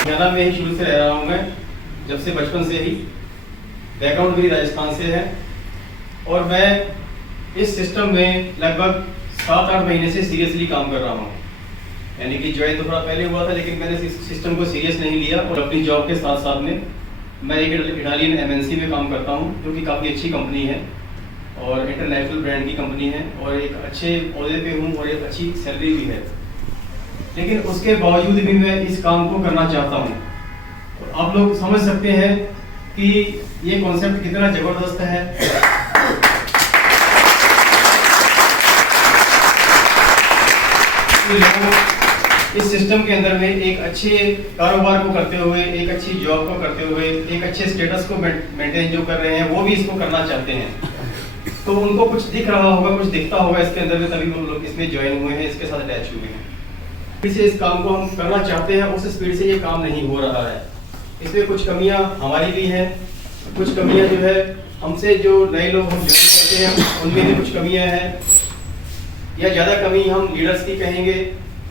हरियाणा में ही शुरू से रह रहा हूँ मैं, जब से बचपन से ही। बैकग्राउंड मेरी राजस्थान से है और मैं इस सिस्टम में लगभग 7-8 महीने से सीरियसली काम कर रहा हूँ। यानी कि ज्वाइन तो थोड़ा पहले हुआ था, लेकिन मैंने इस सिस्टम को सीरियस नहीं लिया और अपनी जॉब के साथ साथ में मैं एक इटालियन एमएनसी में काम करता हूँ, जो कि काफ़ी अच्छी कंपनी है और इंटरनेशनल ब्रांड की कंपनी है और एक अच्छे ओहदे पे हूँ और एक अच्छी सैलरी भी है। लेकिन उसके बावजूद भी मैं इस काम को करना चाहता हूँ। और आप लोग समझ सकते हैं कि ये कॉन्सेप्ट कितना ज़बरदस्त है। इस सिस्टम के अंदर में एक अच्छे कारोबार को करते हुए, एक अच्छी जॉब को करते हुए, एक अच्छे स्टेटस को मेंटेन जो कर रहे हैं, वो भी इसको करना चाहते हैं। तो उनको कुछ दिख रहा होगा, कुछ दिखता होगा इसके अंदर में, तभी वो लोग इसमें ज्वाइन हुए हैं, इसके साथ अटैच हुए हैं। से इस काम को हम करना चाहते हैं, उस स्पीड से ये काम नहीं हो रहा है। इसमें कुछ कमियां हमारी भी हैं, कुछ कमियां जो है हमसे जो नए लोग हम ज्वाइन करते हैं उनमें भी कुछ कमियां हैं, या ज़्यादा कमी हम लीडर्स की कहेंगे,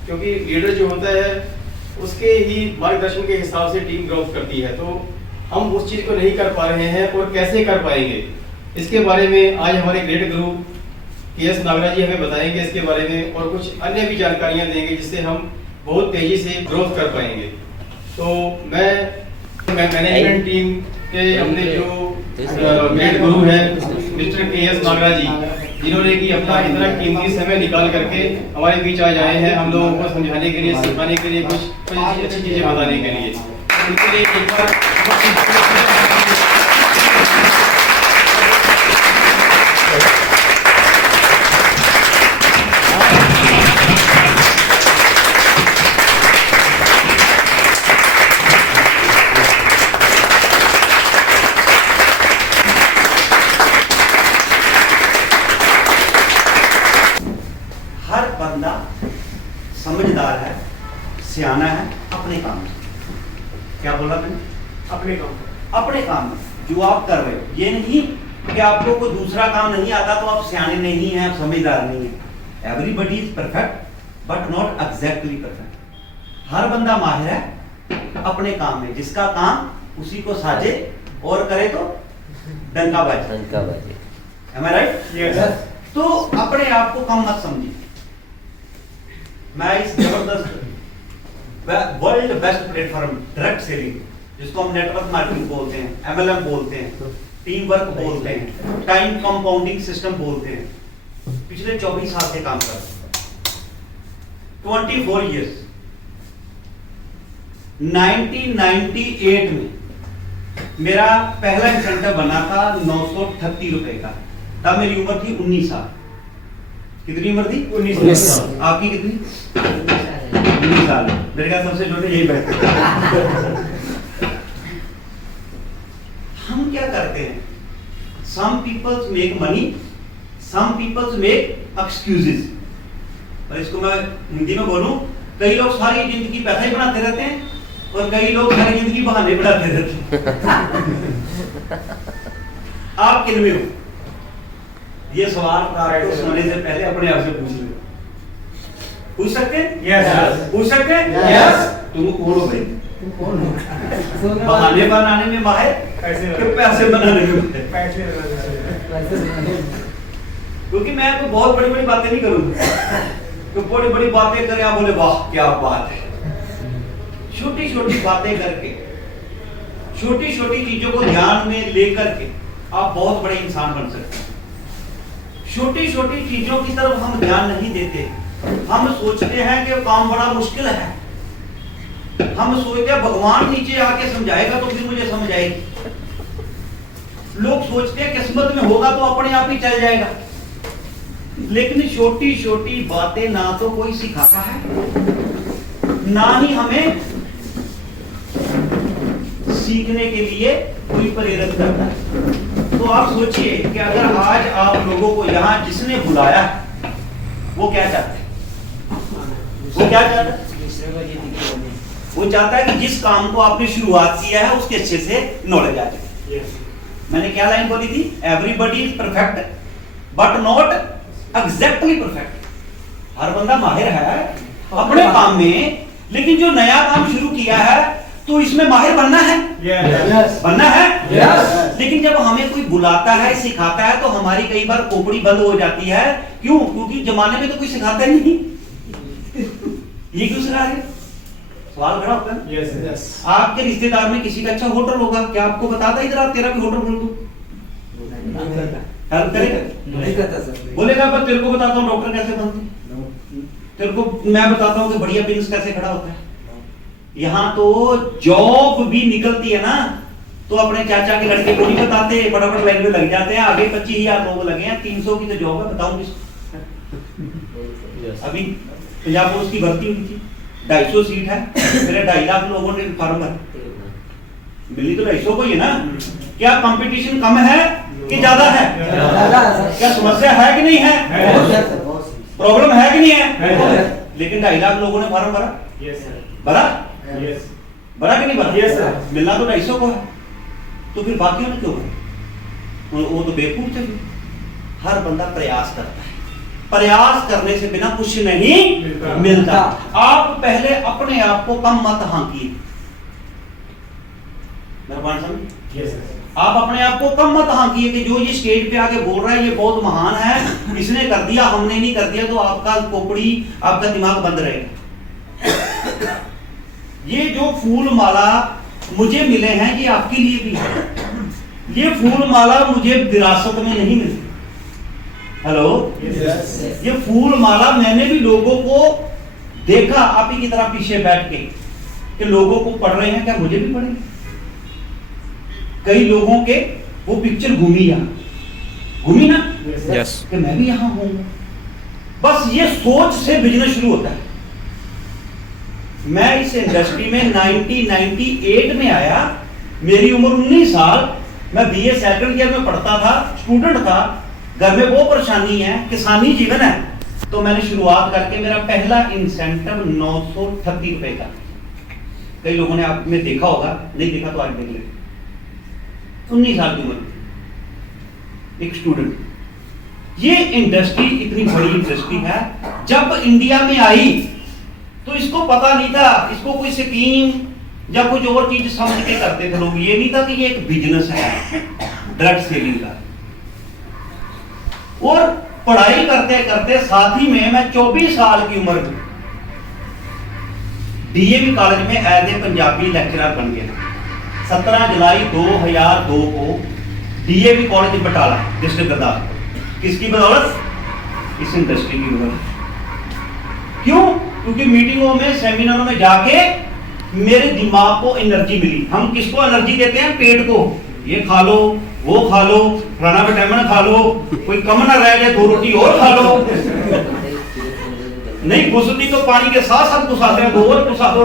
क्योंकि लीडर जो होता है उसके ही मार्गदर्शन के हिसाब से टीम ग्रोथ करती है। तो हम उस चीज़ को नहीं कर पा रहे हैं और कैसे कर पाएंगे, इसके बारे में आज हमारे ग्रेट गुरु के.एस. नागराज जी हमें बताएंगे इसके बारे में, और कुछ अन्य भी जानकारियां देंगे जिससे हम बहुत तेजी से ग्रोथ कर पाएंगे। तो मैं मैनेजमेंट टीम के हमने जो ग्रेट गुरु है मिस्टर के.एस. नागराज जी, जिन्होंने कि अपना इतना कीमती समय निकाल करके हमारे बीच आ जाए हैं हम लोगों को समझाने के लिए, सिखाने के लिए, कुछ अच्छी चीज़ें बताने के लिए। उनके लिए एक बार बंदा समझदार है, सियाना है अपने काम में। क्या बोला मैंने? अपने काम में जो आप कर रहे हो, ये नहीं कि आपको कोई दूसरा काम नहीं आता तो आप सियाने नहीं हैं, आप समझदार नहीं हैं। Everybody is perfect but not exactly perfect. हर बंदा माहिर है अपने काम में, जिसका काम उसी को साजे और करे तो डंका बाजे। Am I right? Yes. तो अपने आप को कम मत समझिए। मैं इस जबरदस्त world best platform direct selling, जिसको हम नेटवर्क मार्केटिंग बोलते हैं, एमएलएम बोलते हैं, टीम वर्क बोलते हैं, टाइम कंपाउंडिंग सिस्टम बोलते हैं, पिछले 24 साल से काम कर रहे हैं। 24 इयर्स। 1998 में मेरा पहला इंसेंटिव बना था 938 रुपए का। तब मेरी उम्र थी 19 साल। कितनी उम्र थी? 19 साल। आपकी कितनी? 19 साल। मेरे ख्याल सबसे छोटे यही बैठते हैं। हम क्या करते हैं? Some people make money, some people make excuses। और इसको मैं हिंदी में बोलूं, कई लोग सारी जिंदगी पैसा ही बनाते रहते हैं और कई लोग सारी जिंदगी बहाने बनाते रहते हैं। आप किन में हो? ये सवाल आपको सुनने से पहले अपने आप से पूछ लो। पूछ सकते हैं? यस। पूछ सकते हैं? यस। तुम कौन हो भाई? बहाने बनाने में माहिर कि पैसे बनाने में? क्योंकि मैं तो बहुत बड़ी बड़ी बातें नहीं करूंगा, तो बड़ी बड़ी बातें करें आप बोले वाह क्या बात है। छोटी छोटी बातें करके, छोटी छोटी चीजों को ध्यान में लेकर के आप बहुत बड़े इंसान बन सकते हैं। छोटी छोटी चीजों की तरफ हम ध्यान नहीं देते। हम सोचते हैं कि काम बड़ा मुश्किल है। हम सोचते हैं भगवान नीचे आके समझाएगा तो फिर मुझे समझ आएगी। लोग सोचते हैं किस्मत में होगा तो अपने आप ही चल जाएगा। लेकिन छोटी छोटी बातें ना तो कोई सिखाता है, ना ही हमें सीखने के लिए कोई प्रेरित करता है। तो आप सोचिए कि अगर आज आप लोगों को यहाँ जिसने बुलाया वो क्या चाहते हैं? वो क्या चाहता है? वो चाहता है कि जिस काम को आपने शुरुआत किया है उसके अच्छे से नॉलेज आ जाए। मैंने क्या लाइन बोली थी? Everybody is perfect but not exactly perfect. हर बंदा माहिर है अपने काम में, लेकिन जो नया काम शुरू किया है तो इसमें माहिर बनना है। बनना है। लेकिन जब हमें कोई बुलाता है, सिखाता है, तो हमारी कई बार खोपड़ी बंद हो जाती है। क्यों? क्योंकि जमाने में तो कोई सिखाता ही नहीं। ये क्यों सिखा रहे? सवाल खड़ा होता है। आपके रिश्तेदार में किसी का अच्छा होटल होगा, क्या आपको बताता इधर आप तेरा भी होटल खोल दो? हेल्प करेगा? नहीं करता सर। बोलेगा पर तेरे को बताता हूँ डॉक्टर कैसे बनते, तेरे को मैं बताता हूँ कि बढ़िया बिजनेस कैसे खड़ा होता है। यहाँ तो जॉब भी निकलती है ना, तो अपने चाचा के लड़के को नहीं बताते, फटाफट लाइन में लग जाते हैं। आगे 25,000 लोग लगे हैं, 300 की तो जॉब है, बताऊं किसको? अभी पंजाब पुलिस की भर्ती हुई थी, 250 सीट है, मेरे 2.5 लाख लोगों ने फॉर्म भरा, मिली तो 250 को ही है ना। क्या कंपटीशन कम है कि ज्यादा है? क्या समस्या है कि नहीं है? प्रॉब्लम है कि नहीं है? लेकिन 2.5 लाख लोगों ने फॉर्म भरा। भरा? भरा कि नहीं भरा? मिलना तो 250 को है, तो फिर बाकियों ने क्यों भरा? वो तो बेवकूफ थे। हर बंदा प्रयास करता है, प्रयास करने से बिना कुछ नहीं मिलता। आप पहले अपने आप को कम मत हांकिए। मेरा पॉइंट समझ? आप अपने आप को कम मत हांकिए कि जो ये स्टेज पे आके बोल रहा है ये बहुत महान है, इसने कर दिया हमने नहीं कर दिया, तो आपका खोपड़ी, आपका दिमाग बंद रहेगा। ये जो फूल माला मुझे मिले हैं ये आपके लिए भी है। ये फूल माला मुझे विरासत में नहीं मिली। हेलो, ये फूल माला मैंने भी लोगों को देखा आप ही की तरह पीछे बैठ के कि लोगों को पढ़ रहे हैं, क्या मुझे भी पढ़ेंगे? कई लोगों के वो पिक्चर घूमी ना कि मैं भी यहां हूं। बस ये सोच से बिजनेस शुरू होता है। मैं इस इंडस्ट्री में 1998 में आया, मेरी उम्र 19 साल, मैं बीए सेकंड ईयर में पढ़ता था, स्टूडेंट था, घर में वो परेशानी है, किसानी जीवन है। तो मैंने शुरुआत करके मेरा पहला इंसेंटिव 938 रुपए का। कई लोगों ने आपने देखा होगा, नहीं देखा तो आज देख ले। 19 साल की उम्र, एक स्टूडेंट। ये इंडस्ट्री इतनी बड़ी इंडस्ट्री है, जब इंडिया में आई तो इसको पता नहीं था, इसको कोई स्कीम या कुछ और चीज समझ के करते थे लोग। ये नहीं था कि ये एक बिजनेस है ड्रग सेलिंग का। और पढ़ाई करते करते साथ ही में मैं 24 साल की उम्र में डीएवी कॉलेज में एज ए पंजाबी लेक्चरर बन गया। 17 जुलाई 2002 को DAV college Batala district Gurdaspur. किसकी बदौलत? इस इंडस्ट्री की बदौलत। क्यों? क्योंकि मीटिंगों में, सेमिनारों में जाके मेरे दिमाग को एनर्जी मिली। हम किसको एनर्जी देते हैं? पेट को। ये खा लो, वो खा लो, खाना विटामिन खा लो, कोई कम ना रह जाए, 2 रोटी और खा लो। नहीं घुसती तो पानी के साथ साथ घुसाते हैं, 2 और घुसा दो।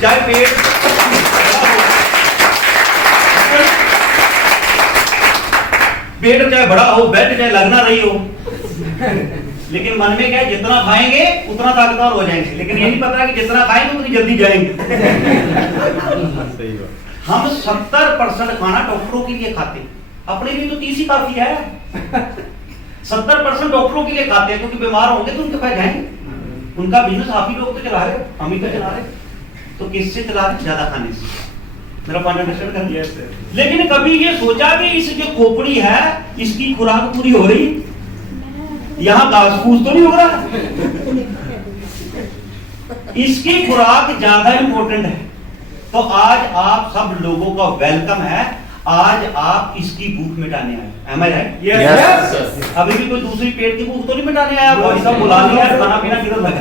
चाहे पेट चाहे बड़ा हो, बेड चाहे लगना रही हो, लेकिन मन में क्या है? जितना खाएंगे उतना ताकतवर हो जाएंगे। लेकिन ये नहीं पता कि जितना खाएंगे उतनी जल्दी जाएंगे। हम 70% खाना डॉक्टरों के लिए खाते हैं, अपने लिए तो 30 ही काफी है। 70% डॉक्टरों के लिए खाते हैं, क्योंकि बीमार होंगे तो उनके पास जाएंगे। उनका बिजनेस आप ही लोग तो चला रहे, हम ही तो चला रहे। तो किससे चला रहे? ज्यादा खाने से। मेरा पॉइंट अंडरस्टैंड कर लिया? लेकिन कभी ये सोचा कि इस जो खोपड़ी है इसकी खुराक पूरी हो रही, यहां घास फूस तो नहीं हो रहा, इसकी खुराक ज्यादा इंपॉर्टेंट है। तो आज आप सब लोगों का वेलकम है। आज आप इसकी भूख मिटाने आए। Am I right? Yes. अभी भी कोई दूसरी पेट की भूख तो नहीं मिटाने आया, भाई साहब बुला लिया, खाना पीना किधर लगा?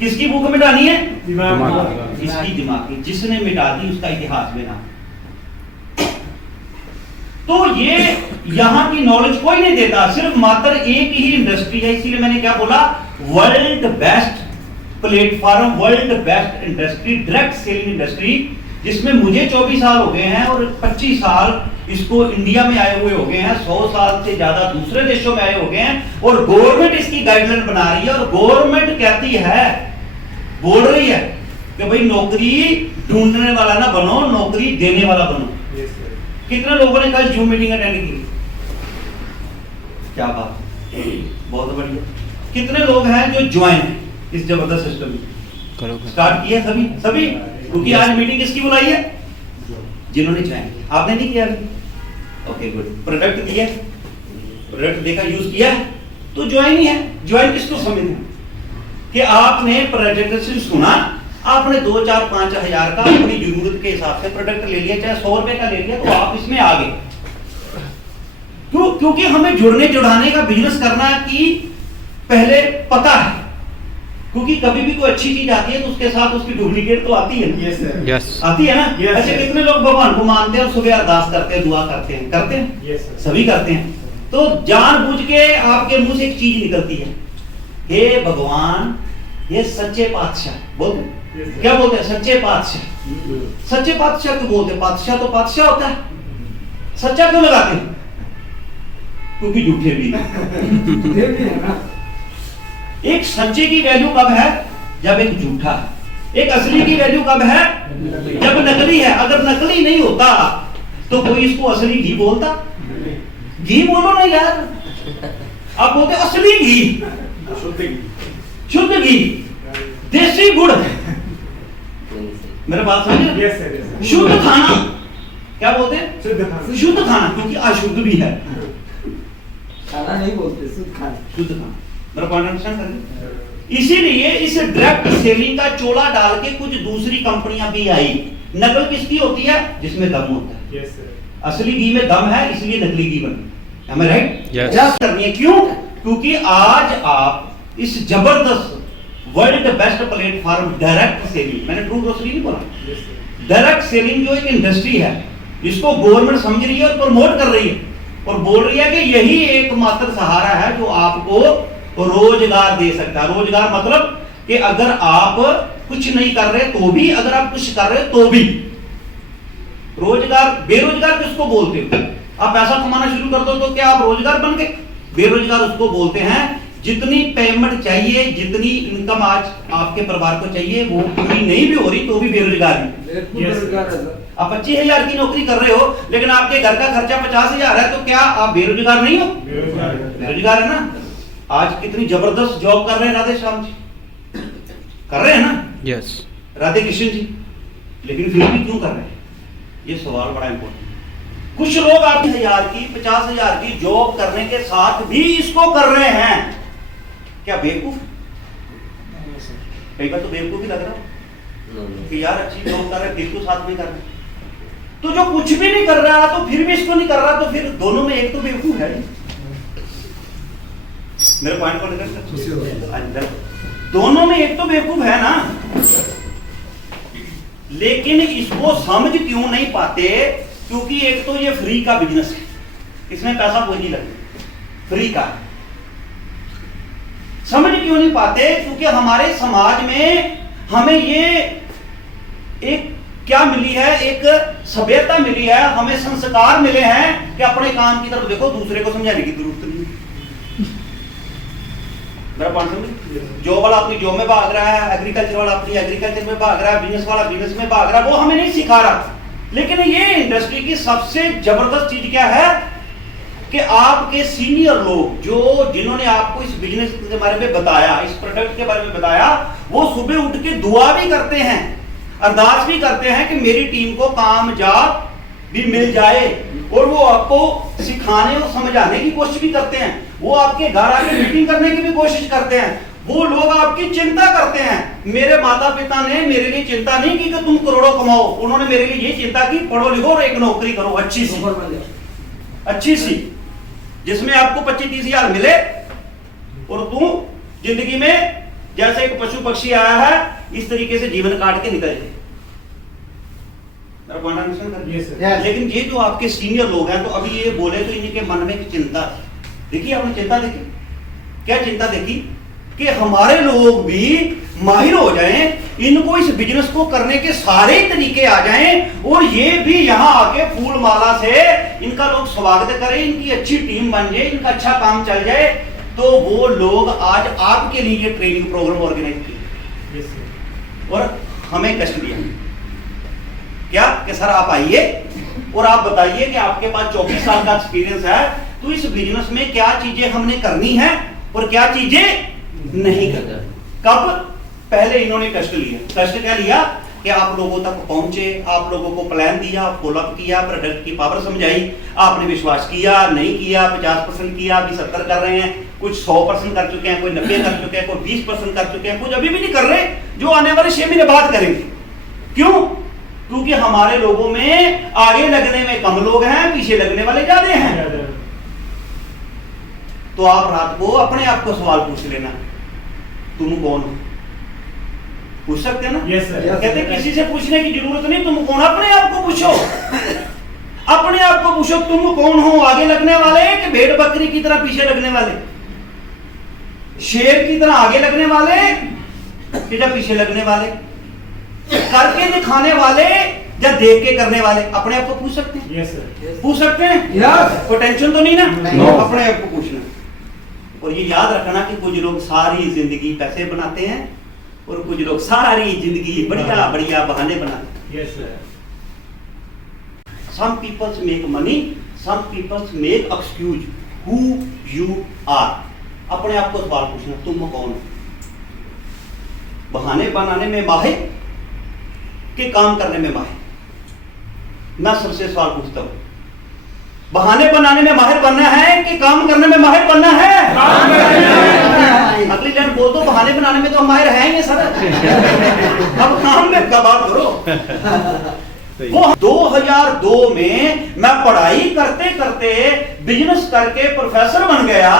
किसकी भूख मिटानी है? इसकी दिमाग की। जिसने मिटा दी उसका इतिहास बना। तो ये यहां की नॉलेज कोई नहीं देता, सिर्फ मात्र एक ही इंडस्ट्री है। इसीलिए मैंने क्या बोला? World best platform world best industry, direct selling industry, जिसमें मुझे 24 साल हो गए हैं और 25 साल इसको इंडिया में आए हुए हो गए हैं, 100 साल से ज्यादा दूसरे देशों में आए हो गए हैं, और गवर्नमेंट इसकी गाइडलाइन बना रही है, और गवर्नमेंट कहती है, बोल रही है कि भाई नौकरी ढूंढने वाला ना बनो, नौकरी देने वाला बनो। कितने लोगों ने कल जूम मीटिंग अटेंड की? क्या बात, बहुत बढ़िया। कितने लोग हैं जो ज्वाइन इस जबरदस्त सिस्टम में स्टार्ट किया? सभी सभी, क्योंकि आज मीटिंग किसकी बुलाई है? जिन्होंने ज्वाइन। आपने नहीं किया अभी? Okay good. प्रोडक्ट दिया, प्रोडक्ट देखा, यूज किया, तो ज्वाइन ही है। ज्वाइन किसको समझते हैं? कि आपने प्रेजेंटेशन सुना, आपने 2, 4, 5 हजार का अपनी जरूरत के हिसाब से प्रोडक्ट ले लिया, चाहे 100 रुपए का ले लिया, तो आप इसमें आ गए। क्यों? क्योंकि हमें जुड़ने जुड़ाने का बिजनेस करना की पहले पता है, क्योंकि कभी भी कोई अच्छी चीज आती है तो उसके साथ उसकी डुप्लीकेट तो आती है। Yes, sir. Yes. आती है ना? Yes, अच्छा, sir. कितने लोग भगवान को मानते हैं और सुबह अरदास करते हैं, दुआ करते हैं? करते हैं? Yes, sir. सभी करते हैं। तो जानबूझ के आपके मुंह से एक चीज निकलती है, हे भगवान, ये सच्चे पातशाह बोलते हैं। Yes, sir. क्या बोलते हैं? सच्चे पातशाह। सच्चे पातशाह क्यों बोलते हैं? पातशाह तो पातशाह होता है, सच्चा क्यों लगाते हैं? क्योंकि झूठे भी हैं। एक सच्चे की वैल्यू कब है? जब एक झूठा है। एक असली की वैल्यू कब है? जब नकली है। अगर नकली नहीं होता तो कोई इसको असली घी बोलता? घी बोलो ना यार, आप बोलते असली घी, शुद्ध घी, देसी गुड़। मेरे बात समझे? Yes, sir. Yes, sir. शुद्ध खाना क्या बोलते हैं? शुद्ध खाना। शुद्ध खाना, क्योंकि अशुद्ध भी है। खाना नहीं बोलते, शुद्ध खाना। शुद्ध खाना, मेरा पॉइंट अंडरस्टैंड करें। इसीलिए इस डायरेक्ट सेलिंग का चोला डाल के कुछ दूसरी कंपनियां भी आई। नकल किसकी होती है? जिसमें दम होता है। Yes, sir. असली घी में दम है, इसलिए नकली घी बनी। Am I right? Yes. क्या करनी है? क्यों? क्योंकि आज आप इस जबरदस्त world best platform direct selling, मैंने ट्रू ग्रोसरी नहीं बोला, Yes, sir. डायरेक्ट सेलिंग जो एक इंडस्ट्री है, इसको गवर्नमेंट समझ रही है और प्रमोट कर रही है, और बोल रही है कि यही एकमात्र सहारा है जो आपको रोजगार दे सकता है। रोजगार मतलब कि अगर आप कुछ नहीं कर रहे तो भी, अगर आप कुछ कर रहे तो भी। रोजगार, बेरोजगार किसको बोलते हो? आप पैसा कमाना शुरू कर दो तो क्या आप रोजगार बन गए? बेरोजगार उसको बोलते हैं जितनी पेमेंट चाहिए, जितनी इनकम आज आपके परिवार को चाहिए, वो पूरी नहीं भी हो रही तो भी बेरोजगार है। बेरोजगार है सर। आप 25,000 की नौकरी कर रहे हो, लेकिन आपके घर का खर्चा 50,000 है, तो क्या आप बेरोजगार नहीं हो? बेरोजगार। बेरोजगार है ना। आज कितनी जबरदस्त जॉब कर रहे हैं राधे श्याम जी, कर रहे हैं ना, Yes. राधे कृष्ण जी, लेकिन फिर भी क्यों कर रहे हैं? ये सवाल बड़ा इंपॉर्टेंट। कुछ लोग 8,000 की 50,000 की जॉब करने के साथ भी इसको कर रहे हैं। क्या बेवकूफ? कई बार तो बेवकूफ ही लग रहा है कि यार अच्छी जॉब कर रहे हैं फिर तो साथ में कर रहे हैं। तो जो कुछ भी नहीं कर रहा तो फिर भी इसको नहीं कर रहा, तो फिर दोनों में एक तो बेवकूफ है। मेरे पॉइंट को लेकर दोनों में एक तो बेवकूफ है ना। लेकिन इसको समझ क्यों नहीं पाते? क्योंकि एक तो ये फ्री का बिजनेस है, इसमें पैसा कोई नहीं लगता, फ्री का। समझ क्यों नहीं पाते? क्योंकि हमारे समाज में हमें ये एक क्या मिली है, एक सभ्यता मिली है, हमें संस्कार मिले हैं कि अपने काम की तरफ देखो, दूसरे को समझाने की जरूरत नहीं। मेरा पॉइंट समझ? जॉब वाला अपनी जॉब में भाग रहा है, एग्रीकल्चर वाला अपनी एग्रीकल्चर में भाग रहा है, बिजनेस वाला बिजनेस में भाग रहा है, वो हमें नहीं सिखा रहा। लेकिन ये इंडस्ट्री की सबसे जबरदस्त चीज क्या है कि आपके सीनियर लोग जो जिन्होंने आपको इस बिजनेस के बारे में बताया, इस प्रोडक्ट के बारे में बताया, वो सुबह उठ के दुआ भी करते हैं, अरदास भी करते हैं कि मेरी टीम को कामयाब भी मिल जाए, और वो आपको सिखाने और समझाने की कोशिश भी करते हैं। वो आपके घर आके मीटिंग करने की भी कोशिश करते हैं। वो लोग आपकी चिंता करते हैं। मेरे माता पिता ने मेरे लिए चिंता नहीं की कि तुम करोड़ों कमाओ, उन्होंने मेरे लिए ये चिंता की पढ़ो लिखो और एक नौकरी करो अच्छी सी, अच्छी सी, जिसमें आपको 25-30 हजार मिले और तू जिंदगी में जैसे एक पशु पक्षी आया है इस तरीके से जीवन काट के निकल जाए। Yes, sir. लेकिन ये जो आपके सीनियर लोग हैं, तो अभी ये बोले तो इनके मन में एक चिंता देखिए, आपने चिंता देखी क्या? चिंता देखी कि हमारे लोग भी माहिर हो जाएं, इनको इस बिजनेस को करने के सारे तरीके आ जाएं और ये भी यहाँ आके फूल माला से इनका लोग स्वागत करें, इनकी अच्छी टीम बन जाए, इनका अच्छा काम चल जाए, तो वो लोग आज आपके लिए ट्रेनिंग प्रोग्राम ऑर्गेनाइज किए और हमें कष्ट दिया क्या कि सर आप आइए और आप बताइए कि आपके पास 24 साल का एक्सपीरियंस है, तो इस बिजनेस में क्या चीजें हमने करनी है और क्या चीजें नहीं करनी। कब? पहले इन्होंने कष्ट लिया। कष्ट क्या लिया कि आप लोगों तक पहुंचे, आप लोगों को प्लान दिया, फॉलोअप किया, प्रोडक्ट की पावर समझाई, आपने विश्वास किया, नहीं किया, 50% किया, अभी 70 कर रहे हैं, कुछ 100% कर चुके हैं, कोई 90 कर चुके हैं, कोई 20% कर चुके हैं, कुछ अभी भी नहीं कर रहे, जो आने वाले 6 महीने बाद करेंगे। क्यों? क्योंकि हमारे लोगों में आगे लगने में कम लोग हैं, पीछे लगने वाले ज्यादा हैं। तो आप रात को अपने आप को सवाल पूछ लेना, तुम कौन हो? पूछ सकते हैं ना? Yes, sir. कहते किसी से पूछने की जरूरत नहीं, तुम कौन? अपने आप को पूछो। अपने आप को पूछो, तुम कौन हो? आगे लगने वाले कि भेड़ बकरी की तरह पीछे लगने वाले, शेर की तरह आगे लगने वाले कि जब पीछे लगने वाले, करके दिखाने वाले या देख के करने वाले? अपने आप को पूछ सकते हैं। Yes, sir. पूछ सकते हैं। Yes. कोई टेंशन तो नहीं ना? No. अपने आप को पूछना। और ये याद रखना कि कुछ लोग सारी जिंदगी पैसे बनाते हैं और कुछ लोग सारी जिंदगी बढ़िया बढ़िया बहाने बनाते हैं। Yes, sir. Some people make money, some people make excuse who you are. अपने आप को सवाल पूछना, तुम कौन हो? बहाने बनाने में माहिर कि काम करने में माहिर? मैं सबसे सवाल पूछता हूं, बहाने बनाने में माहिर बनना है कि काम करने में माहिर बनना है? अगली लाइन बोल दो, बहाने बनाने में तो हम माहिर हैं ये सर। अब काम में क्या बात करो। वो 2002 में मैं पढ़ाई करते करते बिजनेस करके प्रोफेसर बन गया,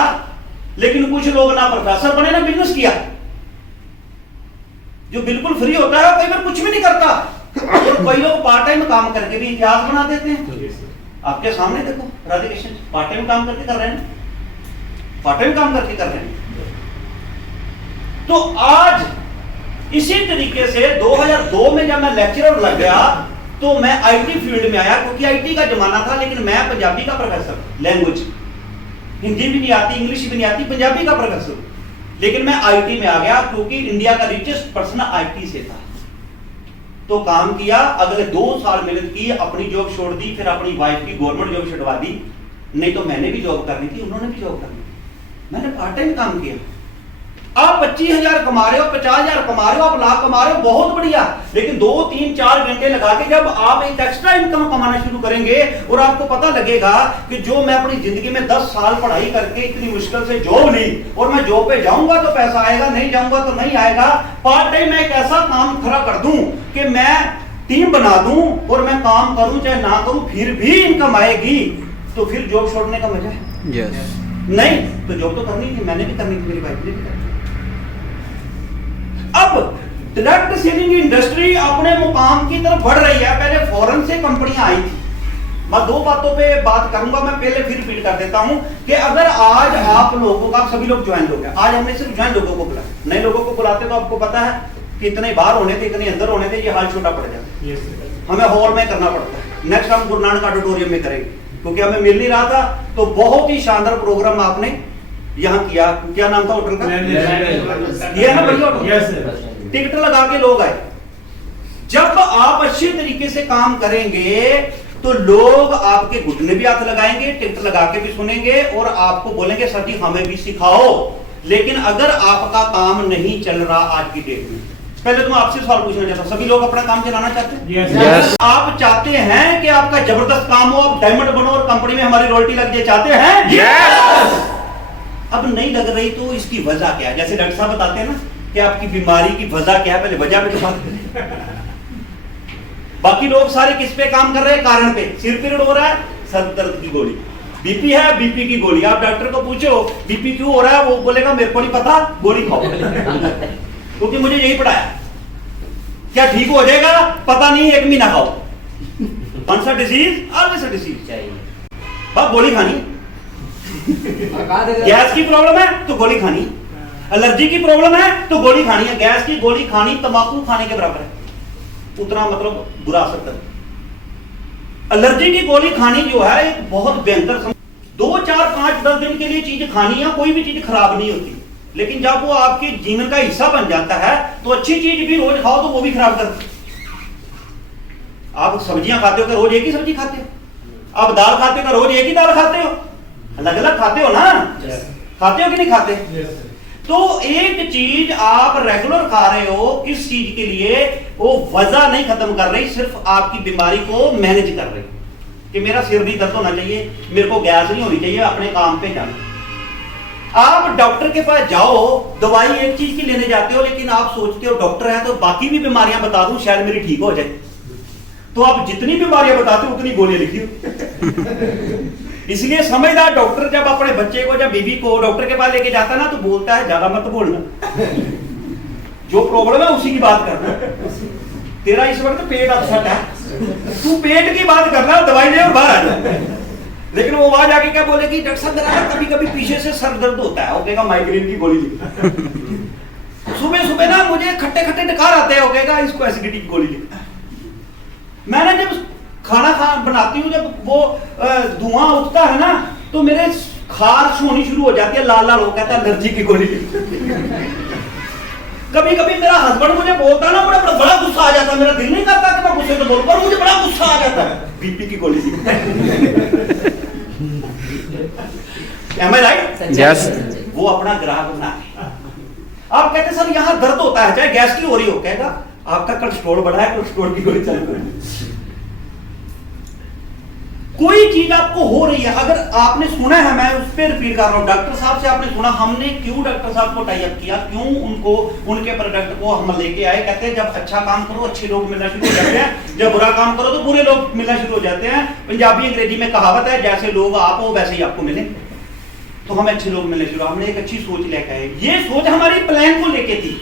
लेकिन कुछ लोग ना प्रोफेसर बने ना बिजनेस किया। जो बिल्कुल फ्री होता है कई बार कुछ भी नहीं करता, और कई लोग पार्ट टाइम काम करके भी इतिहास बना देते हैं। Yes, sir. आपके सामने देखो, राधे कृष्ण पार्ट टाइम काम करके कर रहे हैं, पार्ट टाइम काम करके कर रहे हैं। तो आज इसी तरीके से 2002 में जब मैं लेक्चरर लग गया तो मैं आईटी फील्ड में आया, क्योंकि आईटी का जमाना था, लेकिन मैं पंजाबी का प्रोफेसर, लैंग्वेज हिंदी भी नहीं आती, इंग्लिश भी नहीं आती, पंजाबी का प्रोफेसर, लेकिन मैं आईटी में आ गया क्योंकि इंडिया का रिचेस्ट पर्सन आईटी से था। तो काम किया, अगले 2 साल मेहनत की, अपनी जॉब छोड़ दी, फिर अपनी वाइफ की गवर्नमेंट जॉब छुड़वा दी। नहीं तो मैंने भी जॉब करनी थी, उन्होंने भी जॉब करनी थी, मैंने पार्ट टाइम काम किया। आप 25,000 कमा रहे हो, 50,000 कमा रहे हो, आप लाख कमा रहे हो, बहुत बढ़िया, लेकिन 2, 3, 4 घंटे लगा के जब आप एक एक्स्ट्रा इनकम कमाना शुरू करेंगे और आपको पता लगेगा कि जो मैं अपनी जिंदगी में 10 साल पढ़ाई करके इतनी मुश्किल से जॉब ली, और मैं जॉब पे जाऊंगा तो पैसा आएगा, नहीं जाऊंगा तो नहीं आएगा। पार्ट टाइम मैं एक ऐसा काम खड़ा कर दूं कि मैं टीम बना दूं और मैं काम करूं चाहे ना करूं फिर भी इनकम आएगी, तो फिर जॉब छोड़ने का मजा है? यस। नहीं, तो जॉब तो करनी थी, मैंने भी करनी थी, मेरी वाइफ ने भी करनी। अब डायरेक्ट सेलिंग इंडस्ट्री अपने मुकाम की तरफ बढ़ रही है। पहले फॉरेन से कंपनियां आई थी। मैं 2 बातों पे बात करूंगा, मैं पहले फिर रिपीट कर देता हूं कि अगर आज आप लोगों का, सभी लोग ज्वाइन हो गए, आज हमने सिर्फ ज्वाइन लोगों को बुलाया, नए लोगों को बुलाते तो आपको पता है कि इतने बाहर होने थे, इतने अंदर होने थे, ये हाल छोटा पड़ जाता। Yes, sir. हमें हॉल में करना पड़ता है। नेक्स्ट हम गुरु नानक ऑडिटोरियम में करेंगे, क्योंकि हमें मिल नहीं रहा था। तो बहुत ही शानदार प्रोग्राम आपने यहाँ किया। क्या नाम था होटल का? ये ना बढ़िया होटल? Yes, sir. टिकट लगा के लोग आए। जब आप अच्छे तरीके से काम करेंगे तो लोग आपके घुटने भी हाथ लगाएंगे, टिकट लगा के भी सुनेंगे और आपको बोलेंगे सर जी हमें भी सिखाओ। लेकिन अगर आपका काम नहीं चल रहा आज की डेट में, पहले तो मैं आपसे सवाल पूछना चाहता हूं, सभी लोग अपना काम चलाना चाहते हैं? Yes, Yes. आप चाहते हैं कि आपका जबरदस्त काम हो, आप डायमंड बनो और कंपनी में हमारी रॉयल्टी लग जाए, चाहते हैं? यस। अब नहीं लग रही तो इसकी वजह क्या है? जैसे डॉक्टर साहब बताते हैं ना कि आपकी बीमारी की वजह क्या है, पहले वजह पे तो बात करें। बाकी लोग सारे किस पे काम कर रहे हैं? कारण पे। सिर पीड़ हो रहा है, सर दर्द की गोली, बीपी है, बीपी की गोली। आप डॉक्टर को पूछो बीपी क्यों हो रहा है, वो बोलेगा मेरे को नहीं पता, गोली खाओ। क्योंकि मुझे यही पढ़ाया। क्या ठीक हो जाएगा? पता नहीं, 1 महीना खाओ। कौन सा डिजीज? ऑलवेज अ डिजीज चाहिए, बस गोली खानी। गैस की प्रॉब्लम है तो गोली खानी, एलर्जी की प्रॉब्लम है तो गोली खानी है, गैस की गोली खानी तंबाकू खाने के बराबर है, उतना मतलब बुरा असर कर। एलर्जी की गोली खानी जो है एक बहुत भयंकर 2, 4, 5, 10 दिन के लिए चीज खानी है, कोई भी चीज खराब नहीं होती, लेकिन जब वो आपके जीवन का हिस्सा बन जाता है तो अच्छी चीज भी रोज खाओ तो वो भी खराब करती। आप सब्जियां खाते हो कि रोज एक ही सब्जी खाते हो, आप दाल खाते हो कि रोज एक ही दाल खाते हो, अलग अलग खाते हो ना, खाते हो कि नहीं खाते? तो एक चीज आप रेगुलर खा रहे हो, किस चीज के लिए? वो वजह नहीं खत्म कर रही, सिर्फ आपकी बीमारी को मैनेज कर रही कि मेरा सिर नहीं दर्द होना चाहिए, मेरे को गैस नहीं होनी चाहिए, अपने काम पे जाना। आप डॉक्टर के पास जाओ, दवाई एक चीज की लेने जाते हो, लेकिन आप सोचते हो डॉक्टर है तो बाकी भी बीमारियां बता दूं शायद मेरी ठीक हो जाए, तो आप जितनी बीमारियां बताते हो उतनी गोलियां लिखी। इसलिए समझदार डॉक्टर जब अपने बच्चे को, जब बीवी को डॉक्टर के पास लेके जाता है ना, तो बोलता है ज्यादा मत बोलना, जो प्रॉब्लम है उसी की बात करना। तेरा इस वक्त पेट अपसेट है, तू पेट की बात करना, दवाई ले और बाहर आ जा। लेकिन वो वहां जाके क्या बोलेगी, डॉक्टर साहब मेरा कभी कभी पीछे से सर दर्द होता है, वो कहेगा माइग्रेन की गोली लिख। सुबह सुबह ना मुझे खट्टे खट्टे डकार आते हैं, वो कहेगा इसको एसिडिटी की गोली लिख। मैंने जब खाना बनाती हूँ, जब वो धुआं उठता है ना, तो मेरे खारिश होनी शुरू हो जाती है, लाल लाल, हो कहता है एलर्जी की गोली लिख। कभी कभी मेरा हस्बैंड मुझे बोलता है ना, बड़ा गुस्सा आ जाता है, मेरा दिल नहीं करता कि मैं गुस्से से बोलूं, पर मुझे बड़ा गुस्सा आ जाता है, बीपी की गोली लिख। Am I right? Yes. वो अपना ग्राहक बना है। आप कहते सर यहाँ दर्द होता है, चाहे गैस की हो रही हो, कहेगा आपका कोलेस्ट्रॉल बढ़ा है, कोलेस्ट्रॉल की गोली चालू करें। कोई चीज आपको हो रही है, अगर आपने सुना है, मैं उस पर रिपीट कर रहा हूं, डॉक्टर साहब से आपने सुना, हमने क्यों डॉक्टर साहब को टाई अप किया, क्यों उनको, उनके प्रोडक्ट को हम लेके आए? कहते हैं जब अच्छा काम करो अच्छे लोग मिलना शुरू हो जाते हैं, जब बुरा काम करो तो बुरे लोग मिलना शुरू हो जाते हैं। पंजाबी अंग्रेजी में कहावत है, जैसे लोग आप हो वैसे ही आपको मिले, तो हमें अच्छे लोग मिलने शुरू। हमने एक अच्छी सोच लेकर आए, ये सोच हमारी प्लान को लेके थी,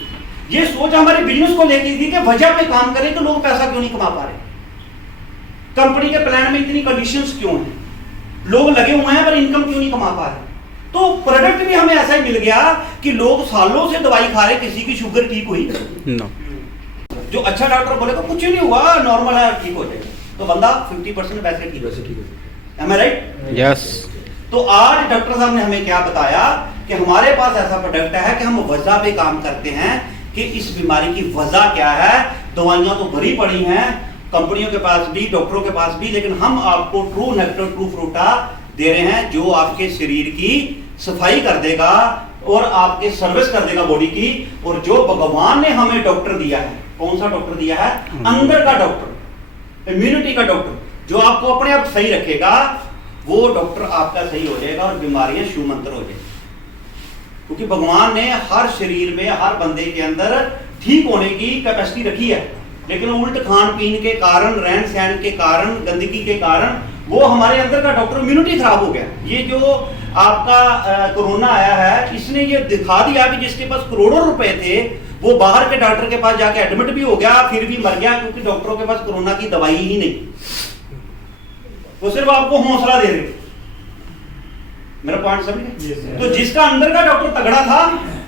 ये सोच हमारे बिजनेस को लेके थी कि वजह पे काम करें तो लोग पैसा क्यों नहीं कमा पा रहे, कंपनी के प्लान में इतनी कंडीशंस क्यों हैं, लोग लगे हुए हैं पर इनकम क्यों नहीं कमा पा रहे। तो प्रोडक्ट भी हमें ऐसा ही मिल गया कि लोग सालों से दवाई खा रहे, किसी की शुगर ठीक हुई No. जो अच्छा डॉक्टर बोलेगा कुछ नहीं हुआ, नॉर्मल है, ठीक हो जाएगा, तो बंदा 50% वैसे ठीक हो जाएगा। Am I right? Yes. तो आज डॉक्टर साहब ने हमें क्या बताया कि हमारे पास ऐसा प्रोडक्ट है कि हम वजह पे काम करते हैं कि इस बीमारी की वजह क्या है। दवाइयां तो भरी पड़ी हैं कंपनियों के पास भी, डॉक्टरों के पास भी, लेकिन हम आपको ट्रू नेक्टर, ट्रू फ्रूटा दे रहे हैं जो आपके शरीर की सफाई कर देगा और आपके सर्विस कर देगा बॉडी की। और जो भगवान ने हमें डॉक्टर दिया है, कौन सा डॉक्टर दिया है? अंदर का डॉक्टर, इम्यूनिटी का डॉक्टर, जो आपको अपने आप सही रखेगा, वो डॉक्टर आपका सही हो जाएगा और बीमारियां शूमंतर हो जाएगी। क्योंकि भगवान ने हर शरीर में, हर बंदे के अंदर ठीक होने की कैपेसिटी रखी है, लेकिन उल्ट खान पीन के कारण, रहन सहन के कारण, गंदगी के कारण वो हमारे अंदर का डॉक्टर इम्यूनिटी खराब हो गया। ये जो आपका कोरोना आया है, इसने ये दिखा दिया कि जिसके पास करोड़ों रुपए थे वो बाहर के डॉक्टर के पास जाके एडमिट भी हो गया, फिर भी मर गया, क्योंकि डॉक्टरों के पास कोरोना की दवाई ही नहीं, वो सिर्फ आपको हौसला दे रहे। मेरा पॉइंट समझ गए? तो जिसका अंदर का डॉक्टर तगड़ा था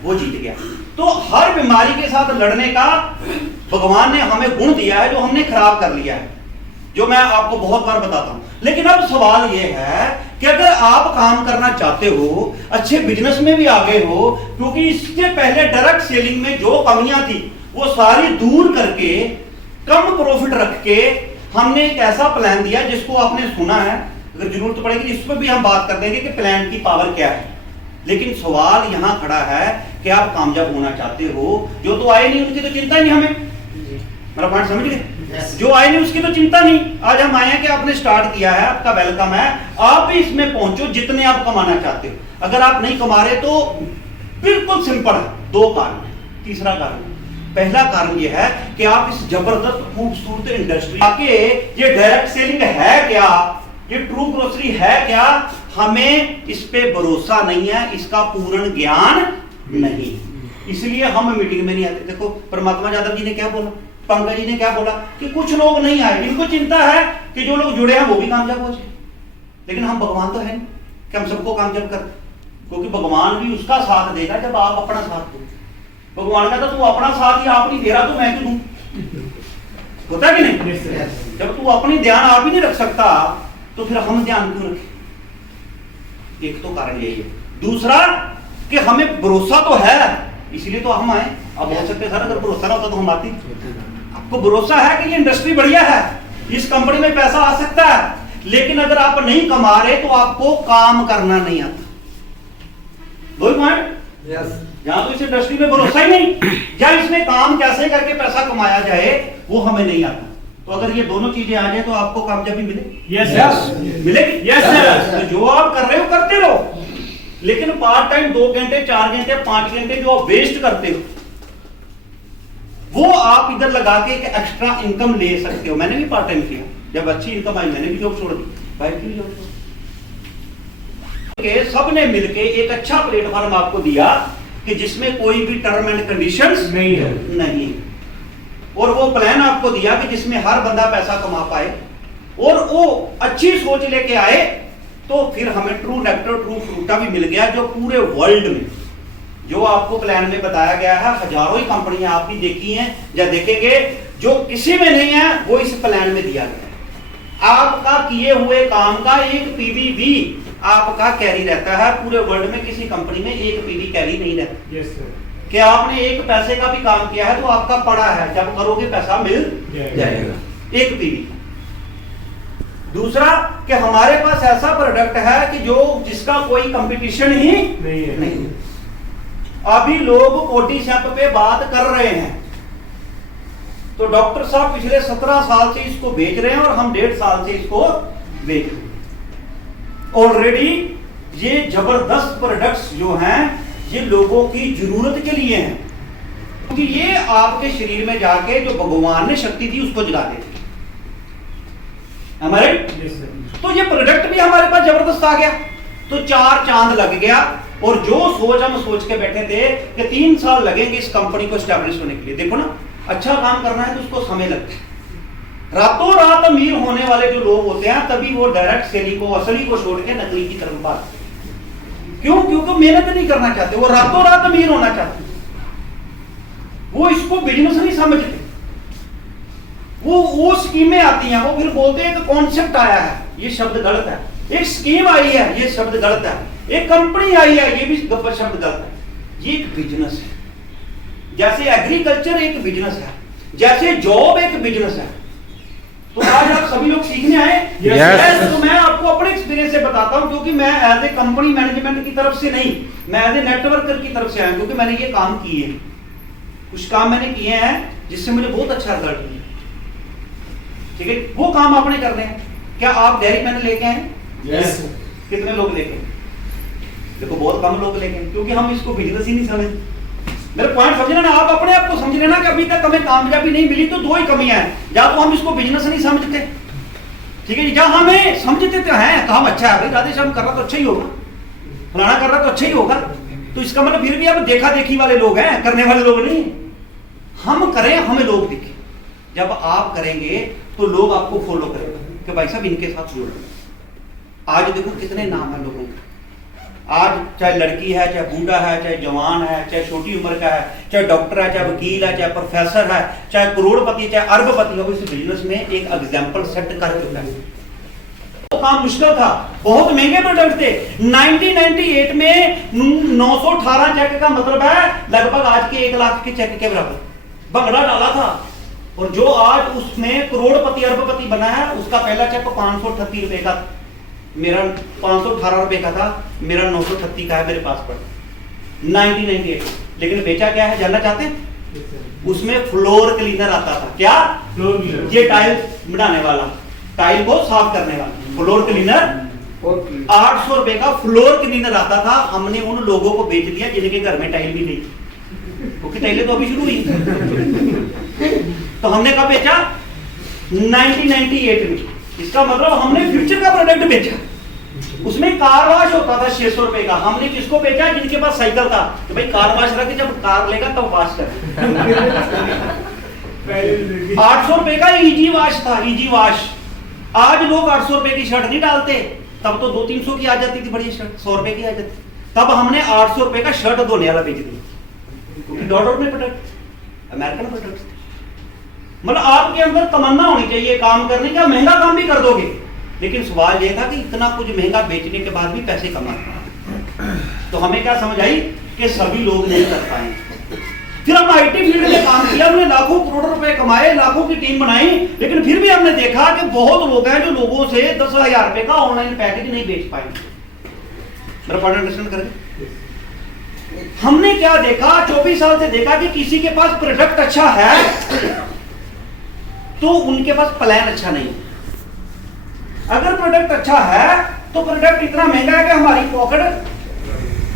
वो जीत गया। तो हर बीमारी के साथ लड़ने का भगवान ने हमें गुण दिया है जो हमने खराब कर लिया है, जो मैं आपको बहुत बार बताता हूं। लेकिन अब सवाल यह है कि अगर आप काम करना चाहते हो, अच्छे बिजनेस में भी आगे हो, क्योंकि इससे पहले डायरेक्ट सेलिंग में जो कमियां थी वो सारी दूर करके, कम प्रॉफिट रख के हमने एक ऐसा प्लान दिया जिसको आपने सुना है, अगर जरूरत पड़ेगी इस पर भी हम बात कर देंगे कि प्लान की पावर क्या है। लेकिन सवाल यहां खड़ा है कि आप कामयाब होना चाहते हो, जो तो आए नहीं उनकी तो चिंता ही नहीं हमें। मेरा पॉइंट समझ गए? जो आए नहीं उसकी तो चिंता नहीं। आज हम आए हैं कि आपने स्टार्ट किया है, आपका वेलकम है, आप भी इसमें पहुंचो जितने आप कमाना चाहते हो। अगर आप नहीं कमा रहे तो बिल्कुल सिंपल है, दो कारण। तीसरा कारण, पहला कारण यह है कि आप इस जबरदस्त खूबसूरत इंडस्ट्री आके, ये डायरेक्ट सेलिंग है क्या, ये ट्रू ग्रोसरी है क्या, हमें इस पे भरोसा नहीं है, इसका पूर्ण ज्ञान नहीं, इसलिए हम मीटिंग में नहीं आते। देखो परमात्मा यादव जी ने क्या बोला, पंकज जी ने क्या बोला कि कुछ लोग नहीं आए, इनको चिंता है कि जो लोग जुड़े हैं वो भी कामयाब हो जाए। लेकिन हम भगवान तो है नहीं कि हम सबको कामयाब कर, क्योंकि भगवान भी उसका साथ देगा जब आप अपना साथ दो। भगवान कहता तू अपना साथ ही आप नहीं दे रहा तो मैं क्यों दूं? होता है कि नहीं? जब तू अपनी ध्यान आप ही नहीं रख सकता तो फिर हम ध्यान क्यों रखें? एक तो कारण यही है। दूसरा कि हमें भरोसा तो है, इसलिए तो हम आए। अब बोल सकते सर अगर भरोसा ना होता तो हम आते। आपको भरोसा है कि ये इंडस्ट्री बढ़िया है, इस कंपनी में पैसा आ सकता है, लेकिन अगर आप नहीं कमा रहे तो आपको काम करना नहीं आता। दो पॉइंट। जहां तो इस इंडस्ट्री में भरोसा ही नहीं, या इसमें काम कैसे करके पैसा कमाया जाए वो हमें नहीं आता। तो अगर ये दोनों चीजें आ जाए तो आपको कामयाबी मिले। मिलेगी। तो जो आप कर रहे हो करते रहो, लेकिन पार्ट टाइम 2 घंटे 4 घंटे 5 घंटे जो आप वेस्ट करते हो वो आप इधर लगा के एक एक्स्ट्रा इनकम ले सकते हो। मैंने भी पार्ट टाइम किया, जब अच्छी इनकम आई मैंने भी जॉब छोड़ दी, भाई की जॉब छोड़ के सबने मिलके एक अच्छा प्लेटफॉर्म आपको दिया कि जिसमें कोई भी टर्म एंड कंडीशंस नहीं है, और वो प्लान आपको दिया कि जिसमें हर बंदा पैसा कमा पाए, और वो अच्छी सोच लेके आए, तो फिर हमें ट्रू नेक्टर ट्रू फ्रूटा भी मिल गया, जो पूरे वर्ल्ड में जो आपको प्लान में बताया गया है, हजारों ही कंपनियां आप भी देखी हैं या देखेंगे, जो किसी में नहीं है वो इस प्लान में दिया गया है। आपका किए हुए काम का एक पीवी भी आपका कैरी रहता है। पूरे वर्ल्ड में किसी कंपनी में एक पीवी कैरी नहीं रहता। Yes sir. कि आपने एक पैसे का भी काम किया है तो आपका पड़ा है, जब करोगे पैसा मिल जाएगा, एक पीवी। दूसरा कि हमारे पास ऐसा प्रोडक्ट है कि जो जिसका कोई कंपटीशन ही नहीं। अभी लोग कोटिशप पे बात कर रहे हैं, तो डॉक्टर साहब पिछले 17 साल से इसको बेच रहे हैं और हम 1.5 साल से इसको बेच रहे हैं। ऑलरेडी ये जबरदस्त प्रोडक्ट्स जो हैं ये लोगों की जरूरत के लिए हैं, क्योंकि ये आपके शरीर में जाके जो भगवान ने शक्ति दी उसको जगा देती है। हमारे तो ये प्रोडक्ट भी हमारे पास जबरदस्त आ गया, तो 4 चांद लग गया। और जो सोच हम सोच के बैठे थे कि 3 साल लगेंगे इस कंपनी को एस्टैब्लिश होने के लिए, देखो ना, अच्छा काम करना है तो उसको समय लगता है। रातों रात अमीर होने वाले जो लोग होते हैं तभी वो डायरेक्ट सेलिंग को, असली को छोड़ के नकली की तरफ भागते हैं। क्यों? क्योंकि मेहनत नहीं करना चाहते, वो रातों रात अमीर होना चाहते, वो इसको बिजनेस नहीं समझते। वो स्कीमें आती हैं, वो फिर बोलते हैं कि कॉन्सेप्ट आया है, ये शब्द गलत है। एक स्कीम आई है, ये शब्द गलत है। एक कंपनी आई है, ये भी शब्द गलत है। ये एक बिजनेस है, जैसे एग्रीकल्चर एक बिजनेस है, जैसे जॉब एक बिजनेस है। तो आज आप सभी लोग सीखने आए। Yes. तो मैं आपको अपने एक्सपीरियंस से बताता हूं, क्योंकि मैं एज ए कंपनी मैनेजमेंट की तरफ से नहीं, मैं एज ए नेटवर्कर की तरफ से आया, क्योंकि मैंने ये काम किए, कुछ काम मैंने किए हैं जिससे मुझे बहुत अच्छा रिजल्ट मिला। ठीक है, वो काम आपने करने हैं। क्या आप डेयरी मैंने लेके आए? Yes. कितने लोग लेके? देखो बहुत कम लोग लेके, क्योंकि हम इसको बिजनेस ही नहीं समझते। मेरे पॉइंट समझना ना, आप अपने आप को समझ लेना कि अभी तक हमें कामयाबी नहीं मिली तो 2 ही कमियां हैं, या तो हम इसको बिजनेस नहीं समझते, ठीक है, जहां हमें समझते तो हैं काम अच्छा है, भाई राधे श्याम कर रहा तो अच्छा ही होगा, फलाना कर रहा तो अच्छा ही होगा, तो इसका मतलब फिर भी अब देखा देखी वाले लोग हैं, करने वाले लोग नहीं। हम करें, हमें लोग दिखे। जब आप करेंगे तो लोग आपको फॉलो करेंगे कि भाई साहब इनके साथ जुड़ो। आज देखो कितने नाम है लोगों के, आज चाहे लड़की है, चाहे बूढ़ा है, चाहे जवान है, चाहे छोटी उम्र का है, चाहे डॉक्टर है, चाहे वकील है, चाहे प्रोफेसर है, चाहे करोड़पति, चाहे अरबपति हो, इस बिजनेस में एक एग्जांपल सेट कर चुका है। वो काम मुश्किल था, बहुत महंगे प्रोडक्ट थे। 1998 में 918 चेक का मतलब है लगभग आज के 1 लाख के चेक के बराबर भंगड़ा डाला था। और जो आज उसमें करोड़पति अरबपति बना है, उसका पहला चेक 538 रुपए का, मेरा 518 रुपए का था, मेरा 938 का है मेरे पास पर 1998। लेकिन बेचा क्या है जानना चाहते हैं? उसमें फ्लोर क्लीनर आता था। क्या? Floor cleaner. ये टाइल बनाने वाला, टाइल को साफ करने वाला फ्लोर क्लीनर। 800 रुपए का फ्लोर क्लीनर आता था। हमने उन लोगों को बेच दिया जिनके घर में टाइल भी नहीं, क्योंकि टाइलें तो अभी शुरू हुई। तो हमने कब बेचा? 1998 में। इसका मतलब हमने फ्यूचर का प्रोडक्ट बेचा। उसमें कार वॉश होता था 600 रुपए का, हमने किसको बेचा? जिनके पास साइकिल था कि भाई कार वॉश रख, जब कार लेगा तब वॉश कर। 800 रुपए का इजी वॉश था, इजी वॉश। आज लोग 800 रुपए की शर्ट नहीं डालते, तब तो 200-300 की आ जाती थी बड़ी शर्ट, 100 रुपए की आ जाती। तब हमने 800 रुपए का शर्ट धोने वाला बेच दिया, क्योंकि डॉलर में प्रोडक्ट, अमेरिकन प्रोडक्ट। मतलब आपके अंदर तमन्ना होनी चाहिए काम करने का, महंगा काम भी कर दोगे, लेकिन सवाल यह था कि इतना कुछ महंगा बेचने के बाद भी पैसे कमाए। तो हमें क्या समझ आई कि सभी लोग नहीं कर पाए। फिर हम आईटी फील्ड में काम किया, हमने लाखों करोड़ रुपए कमाए, लाखों की टीम बनाई, लेकिन फिर भी हमने देखा कि बहुत लोग हैं जो लोगों से 10,000 रुपए का ऑनलाइन पैकेज नहीं बेच पाए। मेरा पॉइंट अंडरस्टैंड करें। हमने क्या देखा, 24 साल से देखा कि किसी के पास प्रोडक्ट अच्छा है तो उनके पास प्लान अच्छा नहीं। अगर प्रोडक्ट अच्छा है तो प्रोडक्ट इतना महंगा है कि हमारी पॉकेट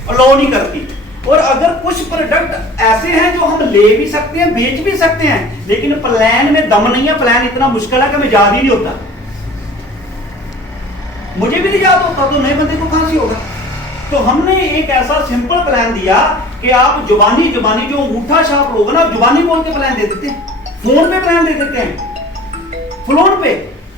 अलाउ नहीं करती, और अगर कुछ प्रोडक्ट ऐसे हैं जो हम ले भी सकते हैं, बेच भी सकते हैं, लेकिन प्लान में दम नहीं है, प्लान इतना मुश्किल है कि हमें याद ही नहीं होता। मुझे भी नहीं याद होता तो नए बंदे को कहां से होगा। तो हमने एक ऐसा सिंपल प्लान दिया कि आप जुबानी जो अंगूठा छाप लोग ना, जुबानी बोल के प्लान दे देते हैं, फोन पे प्लान दे देते हैं, फोन पे।